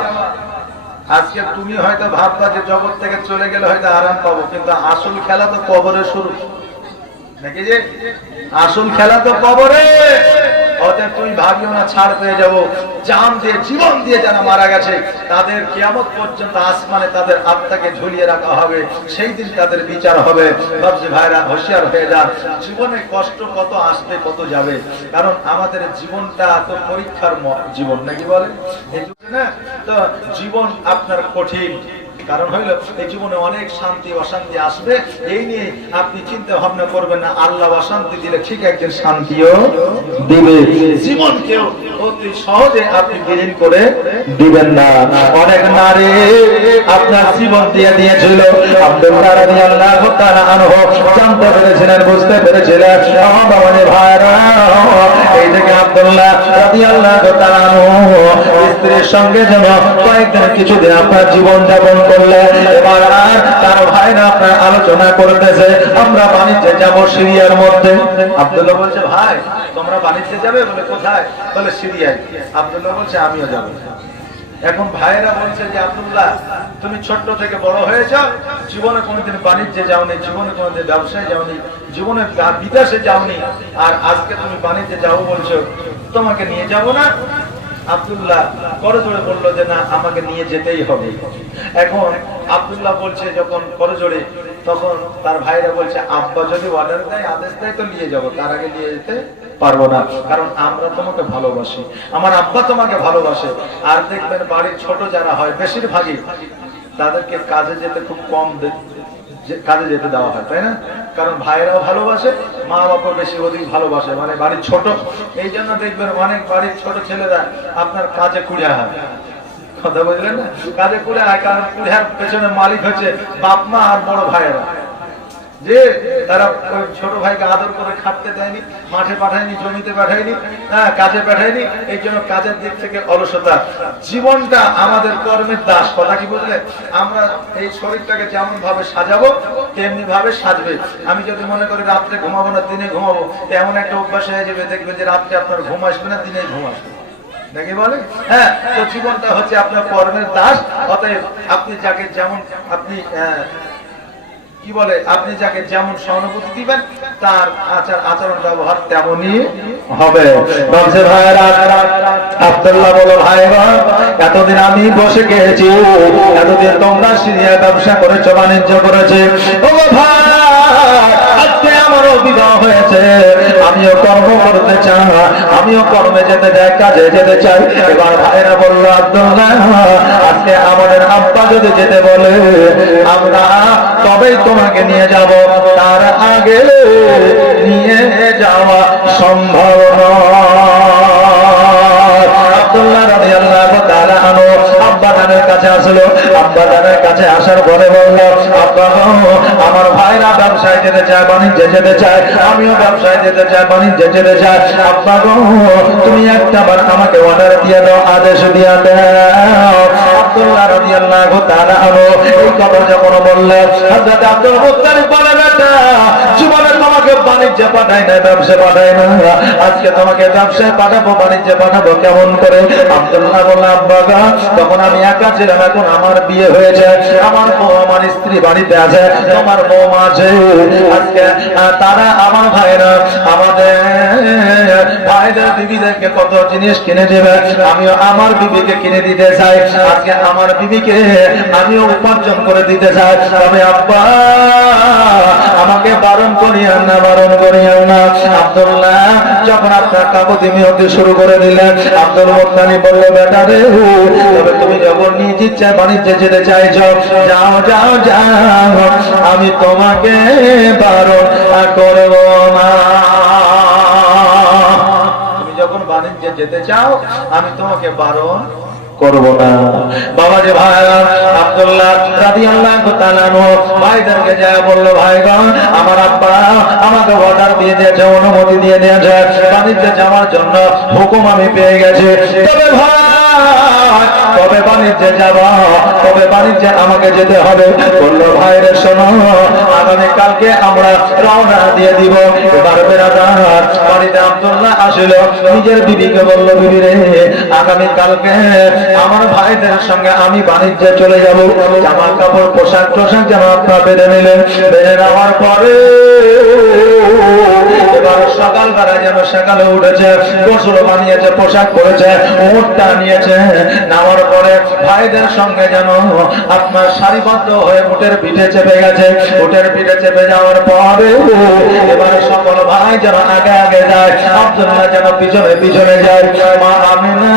আজকে তুমি হয়তো ভাববা যে জগৎ থেকে চলে গেলে হয়তো আরাম পাবো, কিন্তু আসল খেলা তো কবরে শুরু নাকি? যে আসল খেলা তো কবরে। অতএব তুমি ভাবিও না ছাড় পেয়ে যাবো। জান দিয়ে, জীবন দিয়ে যারা মারা গেছে তাদের কিয়ামত পর্যন্ত আসমানে তাদের আত্মাকে ঝুলিয়ে রাখা হবে, সেই দিন তাদের বিচার হবে। ভাবছি ভাইরা হুঁশিয়ার হয়ে যান, জীবনে কষ্ট কত আসবে কত যাবে, কারণ আমাদের জীবনটা তো পরীক্ষার জীবন নাকি বলে না? তো জীবন আপনার কঠিন, কারণ হইল এই জীবনে অনেক শান্তি অশান্তি আসবে, এই নিয়ে আপনি চিন্তা ভাবনা করবেন না। আল্লাহ অশান্তি দিলে ঠিক একদিন শান্তিও দিবে। জীবনকেও অতি সহজে আপনি বিলীন করে দিবেন না। অনেক নারী আপনার জীবন দিয়ে দিয়েছিল। আব্দুল্লাহ রাদিয়াল্লাহু তাআলা আনহু জানতে পেরেছিলেন, বুঝতে পেরেছিলেন, আমার ভাইরা এই থেকে আব্দুল্লাহ রাদিয়াল্লাহু তাআলা আনহু স্ত্রীর সঙ্গে যেন কয়েকদিন কিছুদিন আপনার জীবন যাপন করলে। এবার আর তার ভাইরা আপনার আলোচনা করতেছে, আমরা বাণিজ্যে যাবো সিরিয়ার মধ্যে। আব্দুল্লাহ বলছে, ভাই তোমরা বাণিজ্যে যাবে? বলে কোথায়? বলে সিরিয়ায়। আব্দুল্লাহ বলছে, আমিও যাবো। এখন ভাইরা বলছে যে আব্দুল্লাহ তুমি ছোট্ট থেকে বড় হয়েছ, জীবনে কোনোদিন বাণিজ্যে যাওনি, জীবনে কোনোদিন ব্যবসায় যাওনি, জীবনে বিদেশে যাওনি, আর আজকে তুমি বাণিজ্যে যাবো বলছো, তোমাকে নিয়ে যাব না? আব্দুল্লাহ করজোড়ে বললো যে না, আমাকে নিয়ে যেতেই হবে। এখন আব্দুল্লাহ বলছে যখন করজোড়ে, তখন তার ভাইরা বলছে, আব্বা যদি অর্ডার দেয়, আদেশ দেয় তো নিয়ে যাবো, তার আগে নিয়ে যেতে পারবো না, কারণ আমরা তোমাকে ভালোবাসি, আমার আব্বা তোমাকে ভালোবাসে। আর দেখবেন বাড়ির ছোট যারা হয় বেশিরভাগই তাদেরকে কাজে যেতে খুব কম কাজে যেতে দেওয়া হয়, তাই না? কারণ ভাইরাও ভালোবাসে, মা বাবা বেশি অধিক ভালোবাসে, মানে বাড়ির ছোট। এই জন্য দেখবেন অনেক বাড়ির ছোট ছেলেরা আপনার কাজে কুড়িয়া হয়, কথা বললেন না? কাজে কুড়িয়া হয়, কারণ কুড়িয়ার পেছনে মালিক হচ্ছে বাপ মা আর বড় ভাইয়েরা, যে তারা ওই ছোট ভাইকে আদর করে খাটতে দেয়নি, মাঠে পাঠায়নি, জমিতে পাঠায়নি, হ্যাঁ কাজে পাঠায়নি। এই জন্য কাজের দিক থেকে অলসতা। জীবনটা আমাদের কর্মের দাস, কথা কি বুঝলে? আমরা এই শরীরটাকে যেমন ভাবে সাজাবো তেমনি ভাবে সাজবে। আমি যদি মনে করি রাত্রে ঘুমাবো না, দিনে ঘুমাবো, এমন একটা অভ্যাস হয়ে যাবে, দেখবেন যে রাত্রে আপনার ঘুম আসবে না, দিনে ঘুম আসবে নাকি বলে? হ্যাঁ, তো জীবনটা হচ্ছে আপনার কর্মের দাস। অতএব আপনি যাকে যেমন আপনি কি বলে, আপনি যাকে যেমন সহানুভূতি দিবেন, তার আচরণ ব্যবহার তেমনই হবে। আব্দুল্লাহ বলো, ভাইরা এতদিন আমি বসে গেছি, এতদিন তোমরা সিরিয়ায় ব্যবসা করেছো, বাণিজ্য করেছে, ও ভাই আজকে আমার বিবাহ হয়েছে, আমিও কর্ম করতে চাই, আমিও কর্মে যেতে চাই, কাজে যেতে চাই। এবার ভাইরা বললো আব্দুল্লাহ আজকে আমাদের আব্বা যদি যেতে বলে আমরা তবেই তোমাকে নিয়ে যাব, তার আগে নিয়ে যাওয়া সম্ভব নয়। আব্দুল্লাহ রাদিয়াল্লাহু তাআলা আনহু আব্বা জানের কাছে আসলো। আব্বা জানের কাছে আসার পরে বলল আব্বা আমার ভাইরা ব্যবসায় যেতে চায়, বাণিজ্যে যেতে চায়, আমিও ব্যবসায় যেতে চাই, বাণিজ্যে যেতে চাই। আব্বা গো তুমি একটা বার আমাকে অর্ডার দিয়ে দাও, আদেশ দিয়ে দাও। আব্দুল্লাহ রাদিয়াল্লাহু তাআলা আনহু এই কথা যখন বললেন, হযরত আব্দুল মুত্তালিব বলে বেটা জীবনে তোমাকে বাণিজ্যে পাঠাই না, ব্যবসা পাঠাই না, আজকে তোমাকে ব্যবসায় পাঠাবো, বাণিজ্যে পাঠাবো কেমন করে? আব্দুল্লাহ বলল আব্বা গো তখন আমি একা ছিলাম, এখন আমার বিয়ে হয়েছে, আমার বউ আমার স্ত্রী বাড়িতে আছে, তোমার বৌমা আছে, আজকে তারা আমার ভাইরা আমাদের ভাইদের বিবিদেরকে কত জিনিস কিনে দেবে, আমিও আমার বিবিকে কিনে দিতে চাই, আজকে আমার বিবিকে আমিও উপার্জন করে দিতে চাই। তবে আব্বা আমাকে বারণ করিয়েন না, বারণ করিয়েন না। আব্দুল্লাহ যখন আপনার কাকুতি মিনতি শুরু করে দিলেন, আব্দুল মুত্তালিব বলল বেটা রে তবে তুমি যখন নিজ ইচ্ছায় বাণিজ্যে যেতে চাইছো যাও যাও যাও, আমি তোমাকে বারণ করব না। তুমি যখন বাণিজ্যে যেতে চাও আমি তোমাকে বারণ করব না। বাবা যে ভাই আব্দুল্লাহ রাদিয়াল্লাহু তাআলা আনহু ভাইদেরকে যা বলল ভাইগণ আমার আব্বা আমাকে অর্ডার দিয়ে দিয়েছে, অনুমতি দিয়ে দিয়েছে, বাণিজ্যে যাওয়ার জন্য হুকুম আমি পেয়ে গেছি। তবে ভাই তবে বাণিজ্যে যাব, তবে বাণিজ্যে আমাকে যেতে হবে। বললো ভাইরে শোনো আগামীকালকে আমরা রওনা দিয়ে দিব। এবার বেরাদার বাড়িতে আব্দুল্লাহ আসিল, নিজের বিবিকে বলল বিবি রে আগামীকালকে আমার ভাইদের সঙ্গে আমি বাণিজ্যে চলে যাব, জামা কাপড় পোশাক টোশাক যেন আপনারা বেঁধে নিলেন। বেঁধে নেওয়ার পরে এবার সকালবেলা যেন সকালে উঠেছে, গোসল বানিয়েছে, পোশাক পরেছে, উটটা নিয়েছে, নামার পরে ভাইদের সঙ্গে যেন আপনার সারিবদ্ধ হয়ে উটের পিঠে চেপে গেছে। উটের পিঠে চেপে যাওয়ার পরে এবার সকল ভাই যেন আগে আগে যায়, আব্দুল্লাহ যেন পিছনে পিছনে যায়। মা আমিনা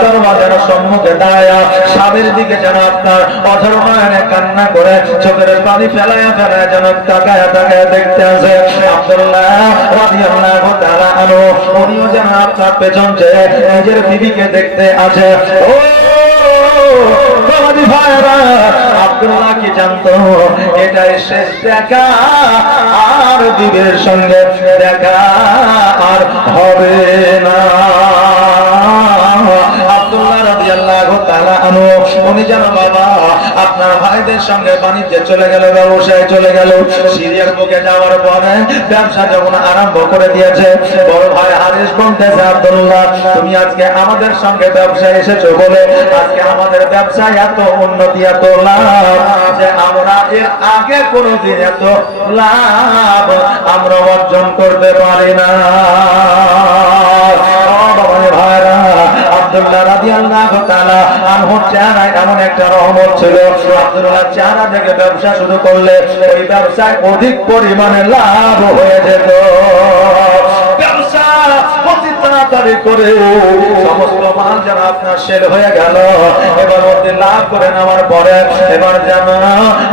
দরওয়াজার সম্মুখে দাঁড়ায়া স্বামীর দিকে যেন আপনার অঝর নয়নে কান্না করে চোখের পানি ফেলায়া ফেলায়া যেন তাকায়া তাকায়া দেখতে আসে। আব্দুল্লাহ রাদিয়াল্লাহু তাআলা আনহু উনিও যেন আপনার পেছন চেয়ে নিজের বিবিকে দেখতে আছে। ও বাবাজি ভাইরা আব্দুল্লাহ কি জানতো এটাই শেষ দেখা, আর বিবির সঙ্গে দেখা আর হবে না। আব্দুল্লাহ রাদিয়াল্লাহু তাআলা আনহু উনি যেন বাবা আপনার ভাইদের সঙ্গে বাণিজ্যে চলে গেল, ব্যবসায় চলে গেল। সিরিয়ার বুকে যাওয়ার পরে ব্যবসা যখন আরম্ভ করে দিয়েছে, বড় ভাই হারিস বলতেছে আব্দুল্লাহ তুমি আজকে আমাদের সঙ্গে ব্যবসায় এসেছো বলে আজকে আমাদের ব্যবসায় এত উন্নতি, এত লাভ যে আমরা এর আগে কোনোদিন এত লাভ আমরা অর্জন করতে পারি না। ভাইরা আব্দুল্লাহ রাদিয়াল্লাহু তাআলা আনহুর চেহারায় এমন একটা রহমত ছিল, আব্দুল্লাহ চেহারা থেকে ব্যবসা শুরু করলে ওই ব্যবসায় অধিক পরিমাণে লাভ হয়ে যেত। ব্যবসা অতি তাড়াতাড়ি করে সমস্ত মাল যেন আপনার সেল হয়ে গেল। এবার অতি লাভ করে নেওয়ার পরে এবার যেন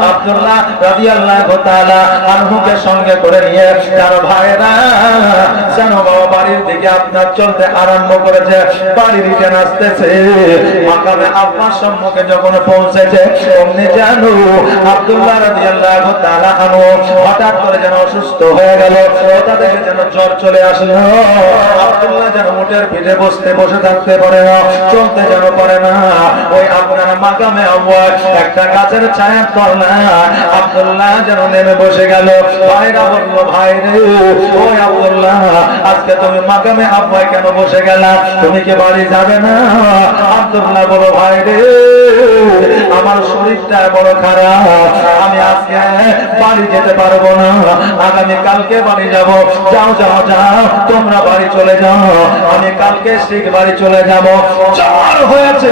আব্দুল্লাহ রাদিয়াল্লাহু তাআলা আনহুকে সঙ্গে করে নিয়ে তার ভাইরা যেন বাবা বাড়ির দিকে আপনার চলতে আরম্ভ করেছে। বাড়ির দিকে আসতেছে, মাকামে আব্বার সম্মুখে যখন পৌঁছেছে অমনি যেন আব্দুল্লাহ রাদিয়াল্লাহু তাআলা আনহু হঠাৎ করে যেন অসুস্থ হয়ে গেল, কোথা থেকে যেন জ্বর চলে আসলো। আব্দুল্লাহ যেন উটের পিঠে বসে থাকতে পারে না, চলতে যেন পারে না। ওই আপনার মাকামে আব্বা একটা গাছের ছায়ার তলায় আব্দুল্লাহ যেন নেমে বসে গেল। ভাইরা বলল ভাই রে ওই আব্দুল্লাহ আজকে তুমি মাকামে আব্বায় কেন বসে গেলা, তুমি কি বাড়ি যাবে না? আব্দুল্লাহ বলো ভাই রে আমার শরীরটা বড় খারাপ, আমি আজকে বাড়ি যেতে পারবো না, আগামী কালকে বাড়ি যাব। যাও যাও যাও তোমরা বাড়ি চলে যাও, আমি কালকে ঠিক বাড়ি চলে যাব। জ্বর হয়েছে,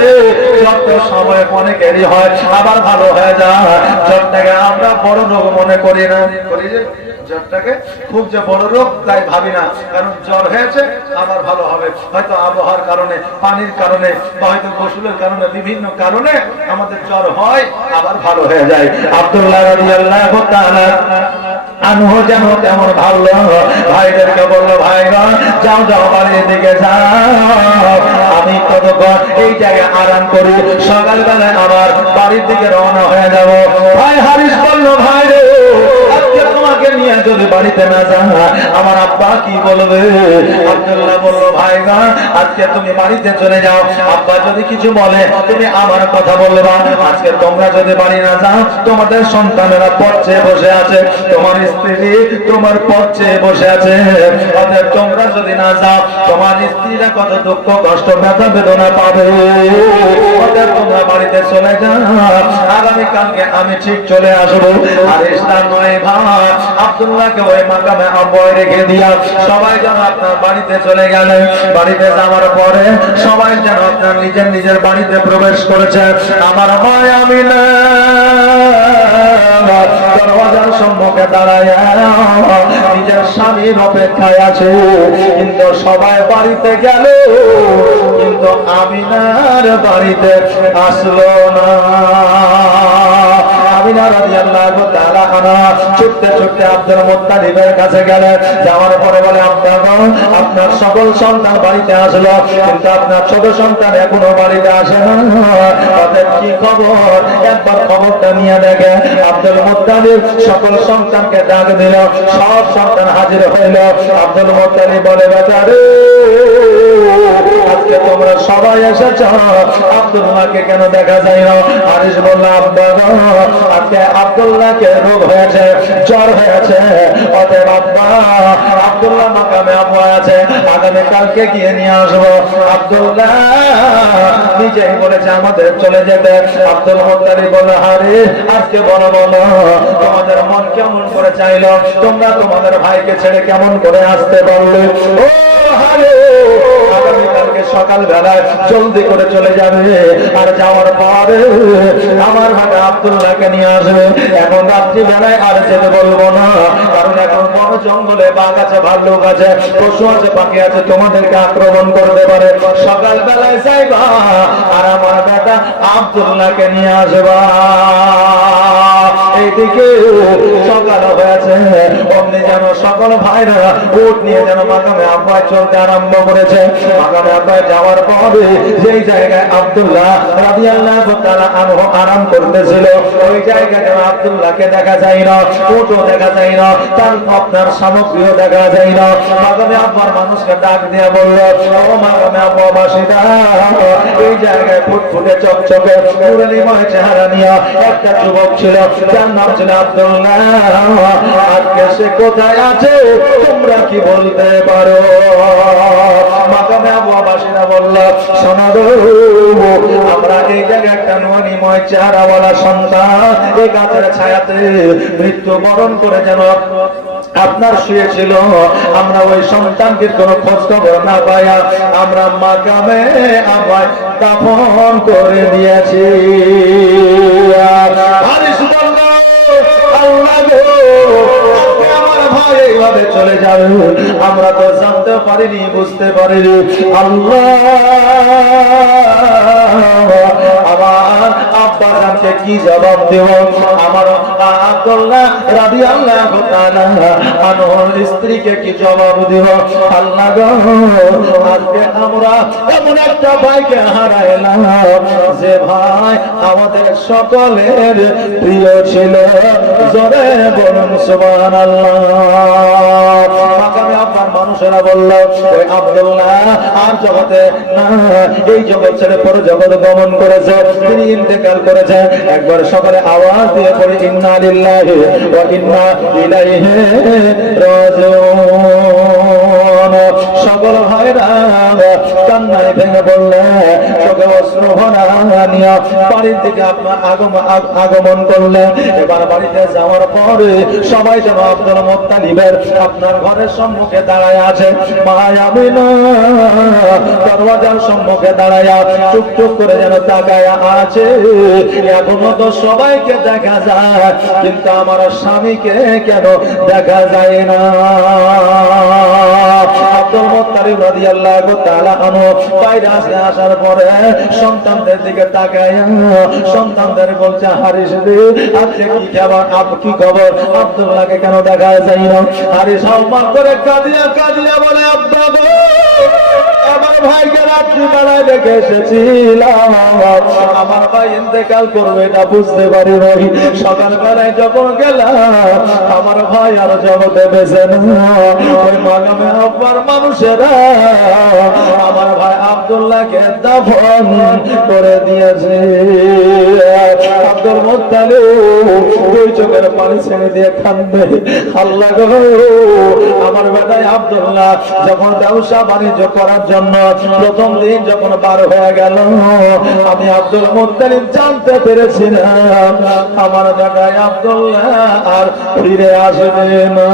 যত সময় অনেকেরই হয় আবার ভালো হয়ে যায়, জ্বরটাকে আমরা বড় রোগ মনে করি না, করি যে জ্বরটাকে খুব যে বড় রোগ তাই ভাবি না, কারণ জ্বর হয়েছে আবার ভালো হবে, হয়তো আবহাওয়ার কারণে, পানির কারণে, বা হয়তো গোসলের কারণে, বিভিন্ন কারণে আমাদের জ্বর হয় আবার ভালো হয়ে যায়। আব্দুল্লাহ রাদিয়াল্লাহু তাআলা আনহু যেন তেমন ভাবলো, ভাইদেরকে বললো, ভাইরা যাও যাও বাড়ির দিকে যাও, আমি ততক্ষণ এই জায়গায় আরাম করি, সকালবেলায় আবার বাড়ির দিকে রওনা হয়ে যাব। ভাই হারিস বলল, ভাই রে আজকে তোমাকে নিয়ে যদি বাড়িতে না যান আমার আব্বা কি বলবে? আব্দুল্লাহ বলল, ভাই না আজকে তুমি বাড়িতে চলে যাও, আব্বা যদি কিছু বলে তুমি আমার কথা বলবা। আজকে তোমরা যদি বাড়ি না যাও তোমাদের সন্তানেরা পথে বসে আছে, তোমার স্ত্রী তোমার পথে বসে আছে, অতএব তোমরা যদি না যাও তোমার স্ত্রীরা কত দুঃখ কষ্ট ব্যথা বেদনা পাবে, অতএব তোমরা বাড়িতে চলে যাও, আগামীকালকে আমি ঠিক চলে আসবো। আর ইসলাম নয় ভাই, আব্দুল্লাহকে ওই মাকামে আব্বায় রেখে দিয়া সবাই যেন আপনার বাড়িতে চলে গেলেন। বাড়িতে যাওয়ার পরে সবাই যেন আপনার নিজের নিজের বাড়িতে প্রবেশ করেছে। আমার মায় আমিনা দরওয়াজার সম্মুখে দাঁড়ায় নিজের স্বামীর অপেক্ষায় আছে, কিন্তু সবাই বাড়িতে গেল কিন্তু আমিনার বাড়িতে আসলো না। আমিনা রাদিয়াল্লাহু তাআলা আনহা ছুটতে ছুটতে আব্দুল মুত্তালিবের কাছে গেলেন। যাওয়ার পরে বলে, আব্বা আপনার সকল সন্তান বাড়িতে আসলো কিন্তু আপনার ছোট সন্তান এখনো বাড়িতে আসে না, তাদের কি খবর একবার খবরটা নিয়ে দেখে। আব্দুল মুত্তালিব সকল সন্তানকে ডাক দিল, সব সন্তান হাজির হইল। আব্দুল মুত্তালিব বলে, বেচারে আজকে তোমরা সবাই এসেছ, আব্দুল্লাহকে কেন দেখা যায় না? হারিস বলল, আব্বা আজকে আব্দুল্লাহকে রোগ হয়েছে, জ্বর হয়েছে, অতএব আব্বা আব্দুল্লাহ মাকামে আব্বা আছে, আগামী কালকে গিয়ে নিয়ে আসবো। আব্দুল্লাহ নিজেই বলেছে আমাদের চলে যেতে। আব্দুল মুত্তালিব বলল, হারে আজকে বলো বলো তোমাদের মন কেমন করে চাইলো, তোমরা তোমাদের ভাইকে ছেড়ে কেমন করে আসতে পারলে? ও হারে আগামীকালকে সকাল বেলায় জলদি করে চলে যাবে, আর যাওয়ার পরে আমার ভাই আব্দুল্লাহকে নিয়ে আসবে। এখন রাত্রি বেলায় আর যেতে বলবো না, কারণ এখন বড় জঙ্গলে বাঘ আছে, ভাল্লুক আছে, পশু আছে, পাখি আছে, তোমাদেরকে আক্রমণ করতে পারে। সকাল বেলায় যাইবা আর আমার বেটা আব্দুল্লাহকে নিয়ে আসবা। এইদিকে সকাল হয়েছে, অমনি যেন সকল ভাইরা উট নিয়ে যেন মাকামে আব্বায় চলতে আরম্ভ করেছে। মাকামে আব্বায় যাওয়ার পরে যেই জায়গায় আব্দুল্লাহ রাদিয়াল্লাহু তাআলা আনহু আরাম করতেছিল ওই জায়গায় যেন আব্দুল্লাহকে দেখা যায় না, উটও দেখা যায় না, তার আপনার সামগ্রীও দেখা যায় না। মাকামে আব্বার মানুষকে ডাক দিয়ে বলল, ও মাকামে আব্বা বাসীরা, এই জায়গায় ফুটফুটে চকচকে নুরানিময় চেহারা নিয়ে একটা যুবক ছিল, যার নাম ছিল আব্দুল্লাহ। আজকে সে কোথায় আছে তোমরা কি বলতে পারো? মাকামে আব্বাসীরা বলল, শোনো গো, আমরা এই জায়গায় একটা নুরানিময় চেহারাওয়ালা সন্তান এই গাছের ছায়াতে মৃত্যুবরণ করে যেন আপনার শুয়েছিল, আমরা ওই সন্তানকে কোনো খোঁজ খবর না পাইয়া আমরা মাকামে আব্বায় দাফন করে দিয়েছি। আমার ভাই এইভাবে চলে যাবে আমরা তো জানতে পারিনি, বুঝতে পারিনি। আল্লাহ আমার আব্বা জানকে কি জবাব দেব? আমার আব্দুল্লাহ রাদিয়াল্লাহু তাআলা আনহুর স্ত্রীকে কি জবাব দেব? আল্লাহ গো, আজকে আমরা এমন একটা ভাইকে হারাইলাম যে ভাই আমাদের সকলের প্রিয় ছিল। জোরে বলুন সুবহানাল্লাহ। মাকামে আব্বার মানুষেরা বলল, ওই আব্দুল্লাহ আর জগতে না, এই জগৎ ছেড়ে পর জগৎ গমন করেছে, তিনি ইন্তেকাল করেছে। একবার সকলে আওয়াজ দিয়ে পড়ি, ইন্না লিল্লাহি ওয়া ইন্না ইলাইহি রাজিউন। সকল ভাইরা কান্নায় ভেঙে পড়লে চোখে অশ্রু ভরা নিয়ে বাড়ির দিকে আপনার আগমন করলেন। এবার বাড়িতে যাওয়ার পরে সবাই যেন আব্দুল মুত্তালিবের আপনার ঘরের সম্মুখে দাঁড়ায় আছে। মা আমিনা দরওয়াজার সম্মুখে দাঁড়ায়া চুপ চুপ করে যেন তাকায় আছে। এখনো তো সবাইকে দেখা যায়, কিন্তু আমার স্বামীকে কেন দেখা যায় না? আব্দুল মুত্তালিব রাদিয়াল্লাহু তাআলা আনহু বাইরে আসার পরে সন্তানদের দিকে তাকায় সন্তানদের বলছে, হারিস রে আজকে কি খবর? কি খবর? আব্দুল্লাহকে কেন দেখা যায় না? হারিস সম্মান করে কাঁদিয়া কাঁদিয়া বলে, আব্বা গো, আমার ভাইকে রাত্রি বেলায় দেখে এসেছিলাম, আমার ভাই ইন্তেকাল করবে এটা বুঝতে পারি নাই। সকাল বেলায় যখন গেলাম আমার ভাই আর জগতে বেঁচে না। ওই মাগামে আব্বার মানুষেরা আমার ভাই আব্দুল্লাহকে দাফন করে দিয়েছে। আব্দুল মুত্তালিব দুই চোখের পানি ছেড়ে দিয়ে কাঁদবে, আল্লাহ গো, আমার বেটাই আব্দুল্লাহ যখন ব্যবসা বাণিজ্য করার জন্য প্রথম দিন যখন বার হয়ে গেল, আমি আব্দুল মুত্তালিব জানতে পেরেছিলাম আমার বেটাই আব্দুল্লাহ আর ফিরে আসবে না।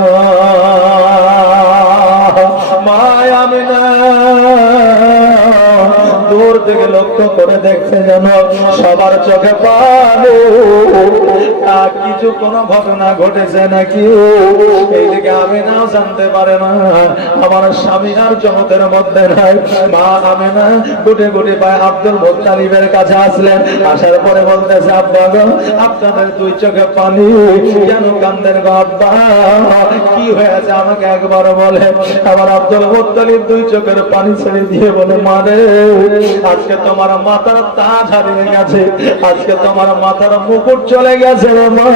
মা আমিনা দূর থেকে লক্ষ্য করে দেখছে যেন সবার চোখে পানি। কিছু কোনো ঘটনা ঘটেছে নাকি এইদিকে আমি নাও জানতে পারে না। আমার স্বামী আর জগতের মধ্যে নাই। মা আমিনা গুটে গুটে পায় আব্দুল মুত্তালিবের কাছে আসলেন। আসার পরে বলতেছে, আব্বা গো, আপনাদের দুই চোখে পানি কেন কান্দেন গো আব্বা? কি হয়েছে আমাকে একবার বলে। আমার আব্দুল মুত্তালিব দুই চোখের পানি ছেড়ে দিয়ে বলে, মা রে, আজকে তোমার মাথার তাজ হারিয়ে গেছে, আজকে তোমার মাথার মুকুট চলে গেছে রে মা,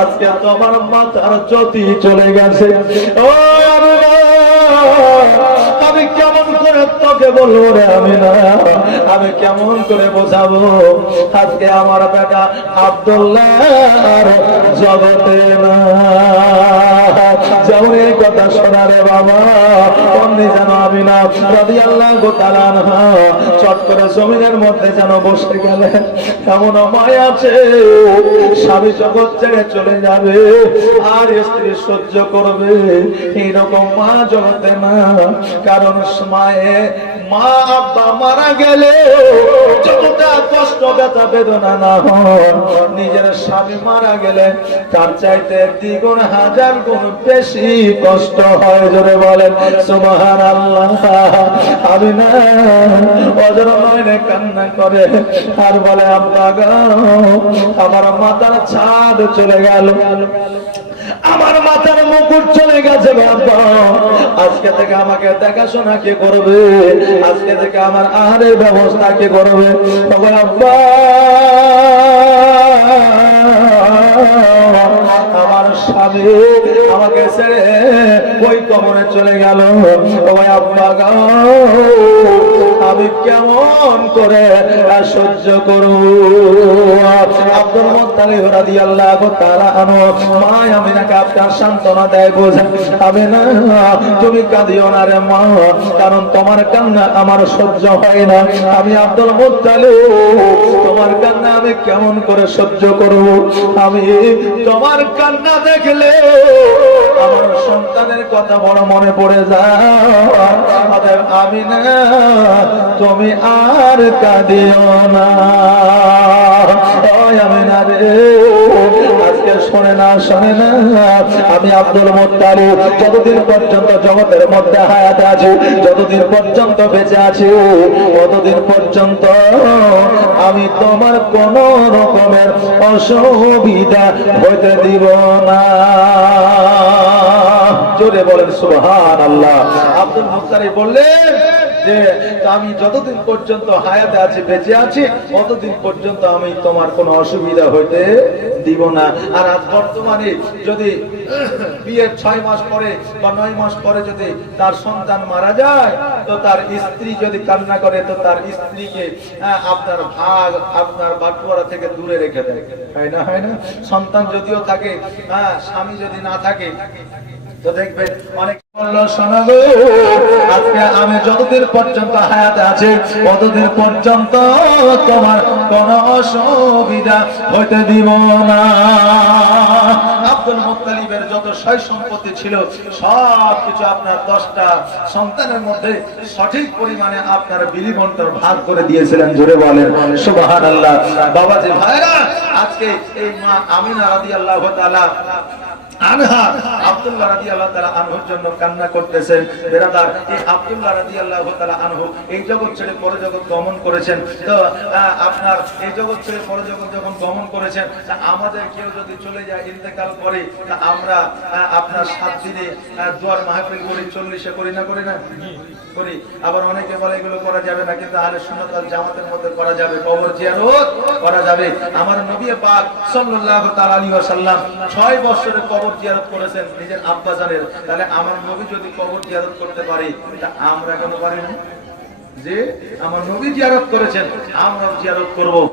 আজকে তোমার মাথার জ্যোতি চলে গেছে। ও আমি কেমন করে তোকে বলবো রে আমিনা, আমি কেমন করে বোঝাবো? আজকে আমার বেটা আব্দুল্লাহ জগতে না। যেমন এই কথা শোনা রে বাবা, অমনি যেন আমিনা রাদিয়াল্লাহু তাআলা আনহা চট করে জমিনের মধ্যে যেন বসে গেলেন। এমন মায়া আছে, স্বামী জগৎ ছেড়ে চলে যাবে আর স্ত্রী সহ্য করবে, এইরকম মা জগতে না। কারণ মা আব্বা মারা গেলে যতটা কষ্ট ব্যথা বেদনা না হয়, নিজের স্বামী মারা গেলে তার চাইতে দ্বিগুণ হাজার গুণ বেশি কষ্ট হয়। জোরে বলেন সুবহানাল্লাহ। আমি না অজর নয়নে কান্না করে আর বলে, আব্বা গো, আমার মাথার ছাদ চলে গেল, আমার মাথার মুকুট চলে গেছে বাবা, আজকে থেকে আমাকে দেখাশোনা কে করবে? আজকে থেকে আমার আহারের ব্যবস্থা কে করবে? আব্বা, আমার স্বামী আমাকে ছেড়ে ওই কবরে চলে গেল। আব্বা গো, আমি কেমন করে সহ্য করব? আব্দুল মুত্তালিব রাদিয়াল্লাহু তাআলা আনহু মা আমিনাকে আপনার সান্ত্বনা দেয়, বোঝা, আমিনা তুমি কাঁদিও না রে মা, কারণ তোমার কান্না আমার সহ্য হয় না। আমি আব্দুল মুত্তালিব, তোমার কান্না আমি কেমন করে সহ্য করব? আমি তোমার কান্না দেখলে আমার সন্তানের কথা বড় মনে পড়ে যায়। আমিনা তুমি আর কাঁদিও না। আমিনা রে, আজকে শোনে না আমি আব্দুল মুত্তালিব যতদিন পর্যন্ত জগতের মধ্যে হায়াত আছি, যতদিন পর্যন্ত বেঁচে আছি, ততদিন পর্যন্ত আমি তোমার কোন রকমের অসুবিধা হতে দিব না। জোরে বলেন সুবহানাল্লাহ। আব্দুল মুত্তালিব বললেন যে আমি যতদিন পর্যন্ত হায়াতে আছি, বেঁচে আছি, ততদিন পর্যন্ত আমি তোমার কোনো অসুবিধা হইতে দিব না। আর আজ বর্তমানে যদি বিয়ের 6 মাস পরে বা 9 মাস পরে যদি তার সন্তান মারা যায়, তো তার স্ত্রী যদি কান্না করে, তো তার স্ত্রীকে আপনার ভাগ, আপনার বাটুয়ারা থেকে দূরে রেখে দেয়, হয় না? হয় না? সন্তান যদিও থাকে, স্বামী যদি না থাকে, তো দেখবেন অনেক বলল শোনো গো, আজকে আমি যতদিন পর্যন্ত হায়াতে আছি ততদিন পর্যন্ত তোমার কোন অসুবিধা হইতে দিব না। আব্দুল মুত্তালিবের যত সয় সম্পত্তি ছিল সব কিছু আপনার 10টা সন্তানের মধ্যে সঠিক পরিমাণে আপনার বিলি বন্টন ভাগ করে দিয়েছিলেন। জোরে বলেন সুবহানাল্লাহ। বাবাজি ভাইরা, আজকে এই মা আমিনা রাদিয়াল্লাহু তাআলা আনহা আব্দুল্লাহ রাদিয়াল্লাহু তাআলা আনহুর জন্য কান্না করতেছেন। বেরাদার, এই আব্দুল্লাহ রাদিয়াল্লাহু তাআলা আনহু এই জগৎ ছেড়ে পরজগৎ গমন করেছেন। তো আপনার এই জগৎ ছেড়ে পরজগৎ যখন গমন করেছেন, তা আমাদের কেউ যদি চলে যায় ইন্তেকাল করে, তা আমরা আপনার 7 দিনে দুয়ার মাহফিল করি, 40-এ করি না করি না করি। আবার অনেকে বলে এগুলো করা যাবে না, কিন্তু আহলে সুন্নাত ওয়াল জামাতের মধ্যে করা যাবে, কবর জিয়ারত করা যাবে। আমার নবী পাক সাল্লাল্লাহু তাআলা আলাইহি ওয়াসাল্লাম 6 বছরে কবর জিয়ারত করেছেন নিজের আব্বা জানের। তাহলে আমার নবী যদি কবর জিয়ারত করতে পারে, এটা আমরা কেন পারি না? যে আমার নবী জিয়ারত করেছেন, আমরাও জিয়ারত করব।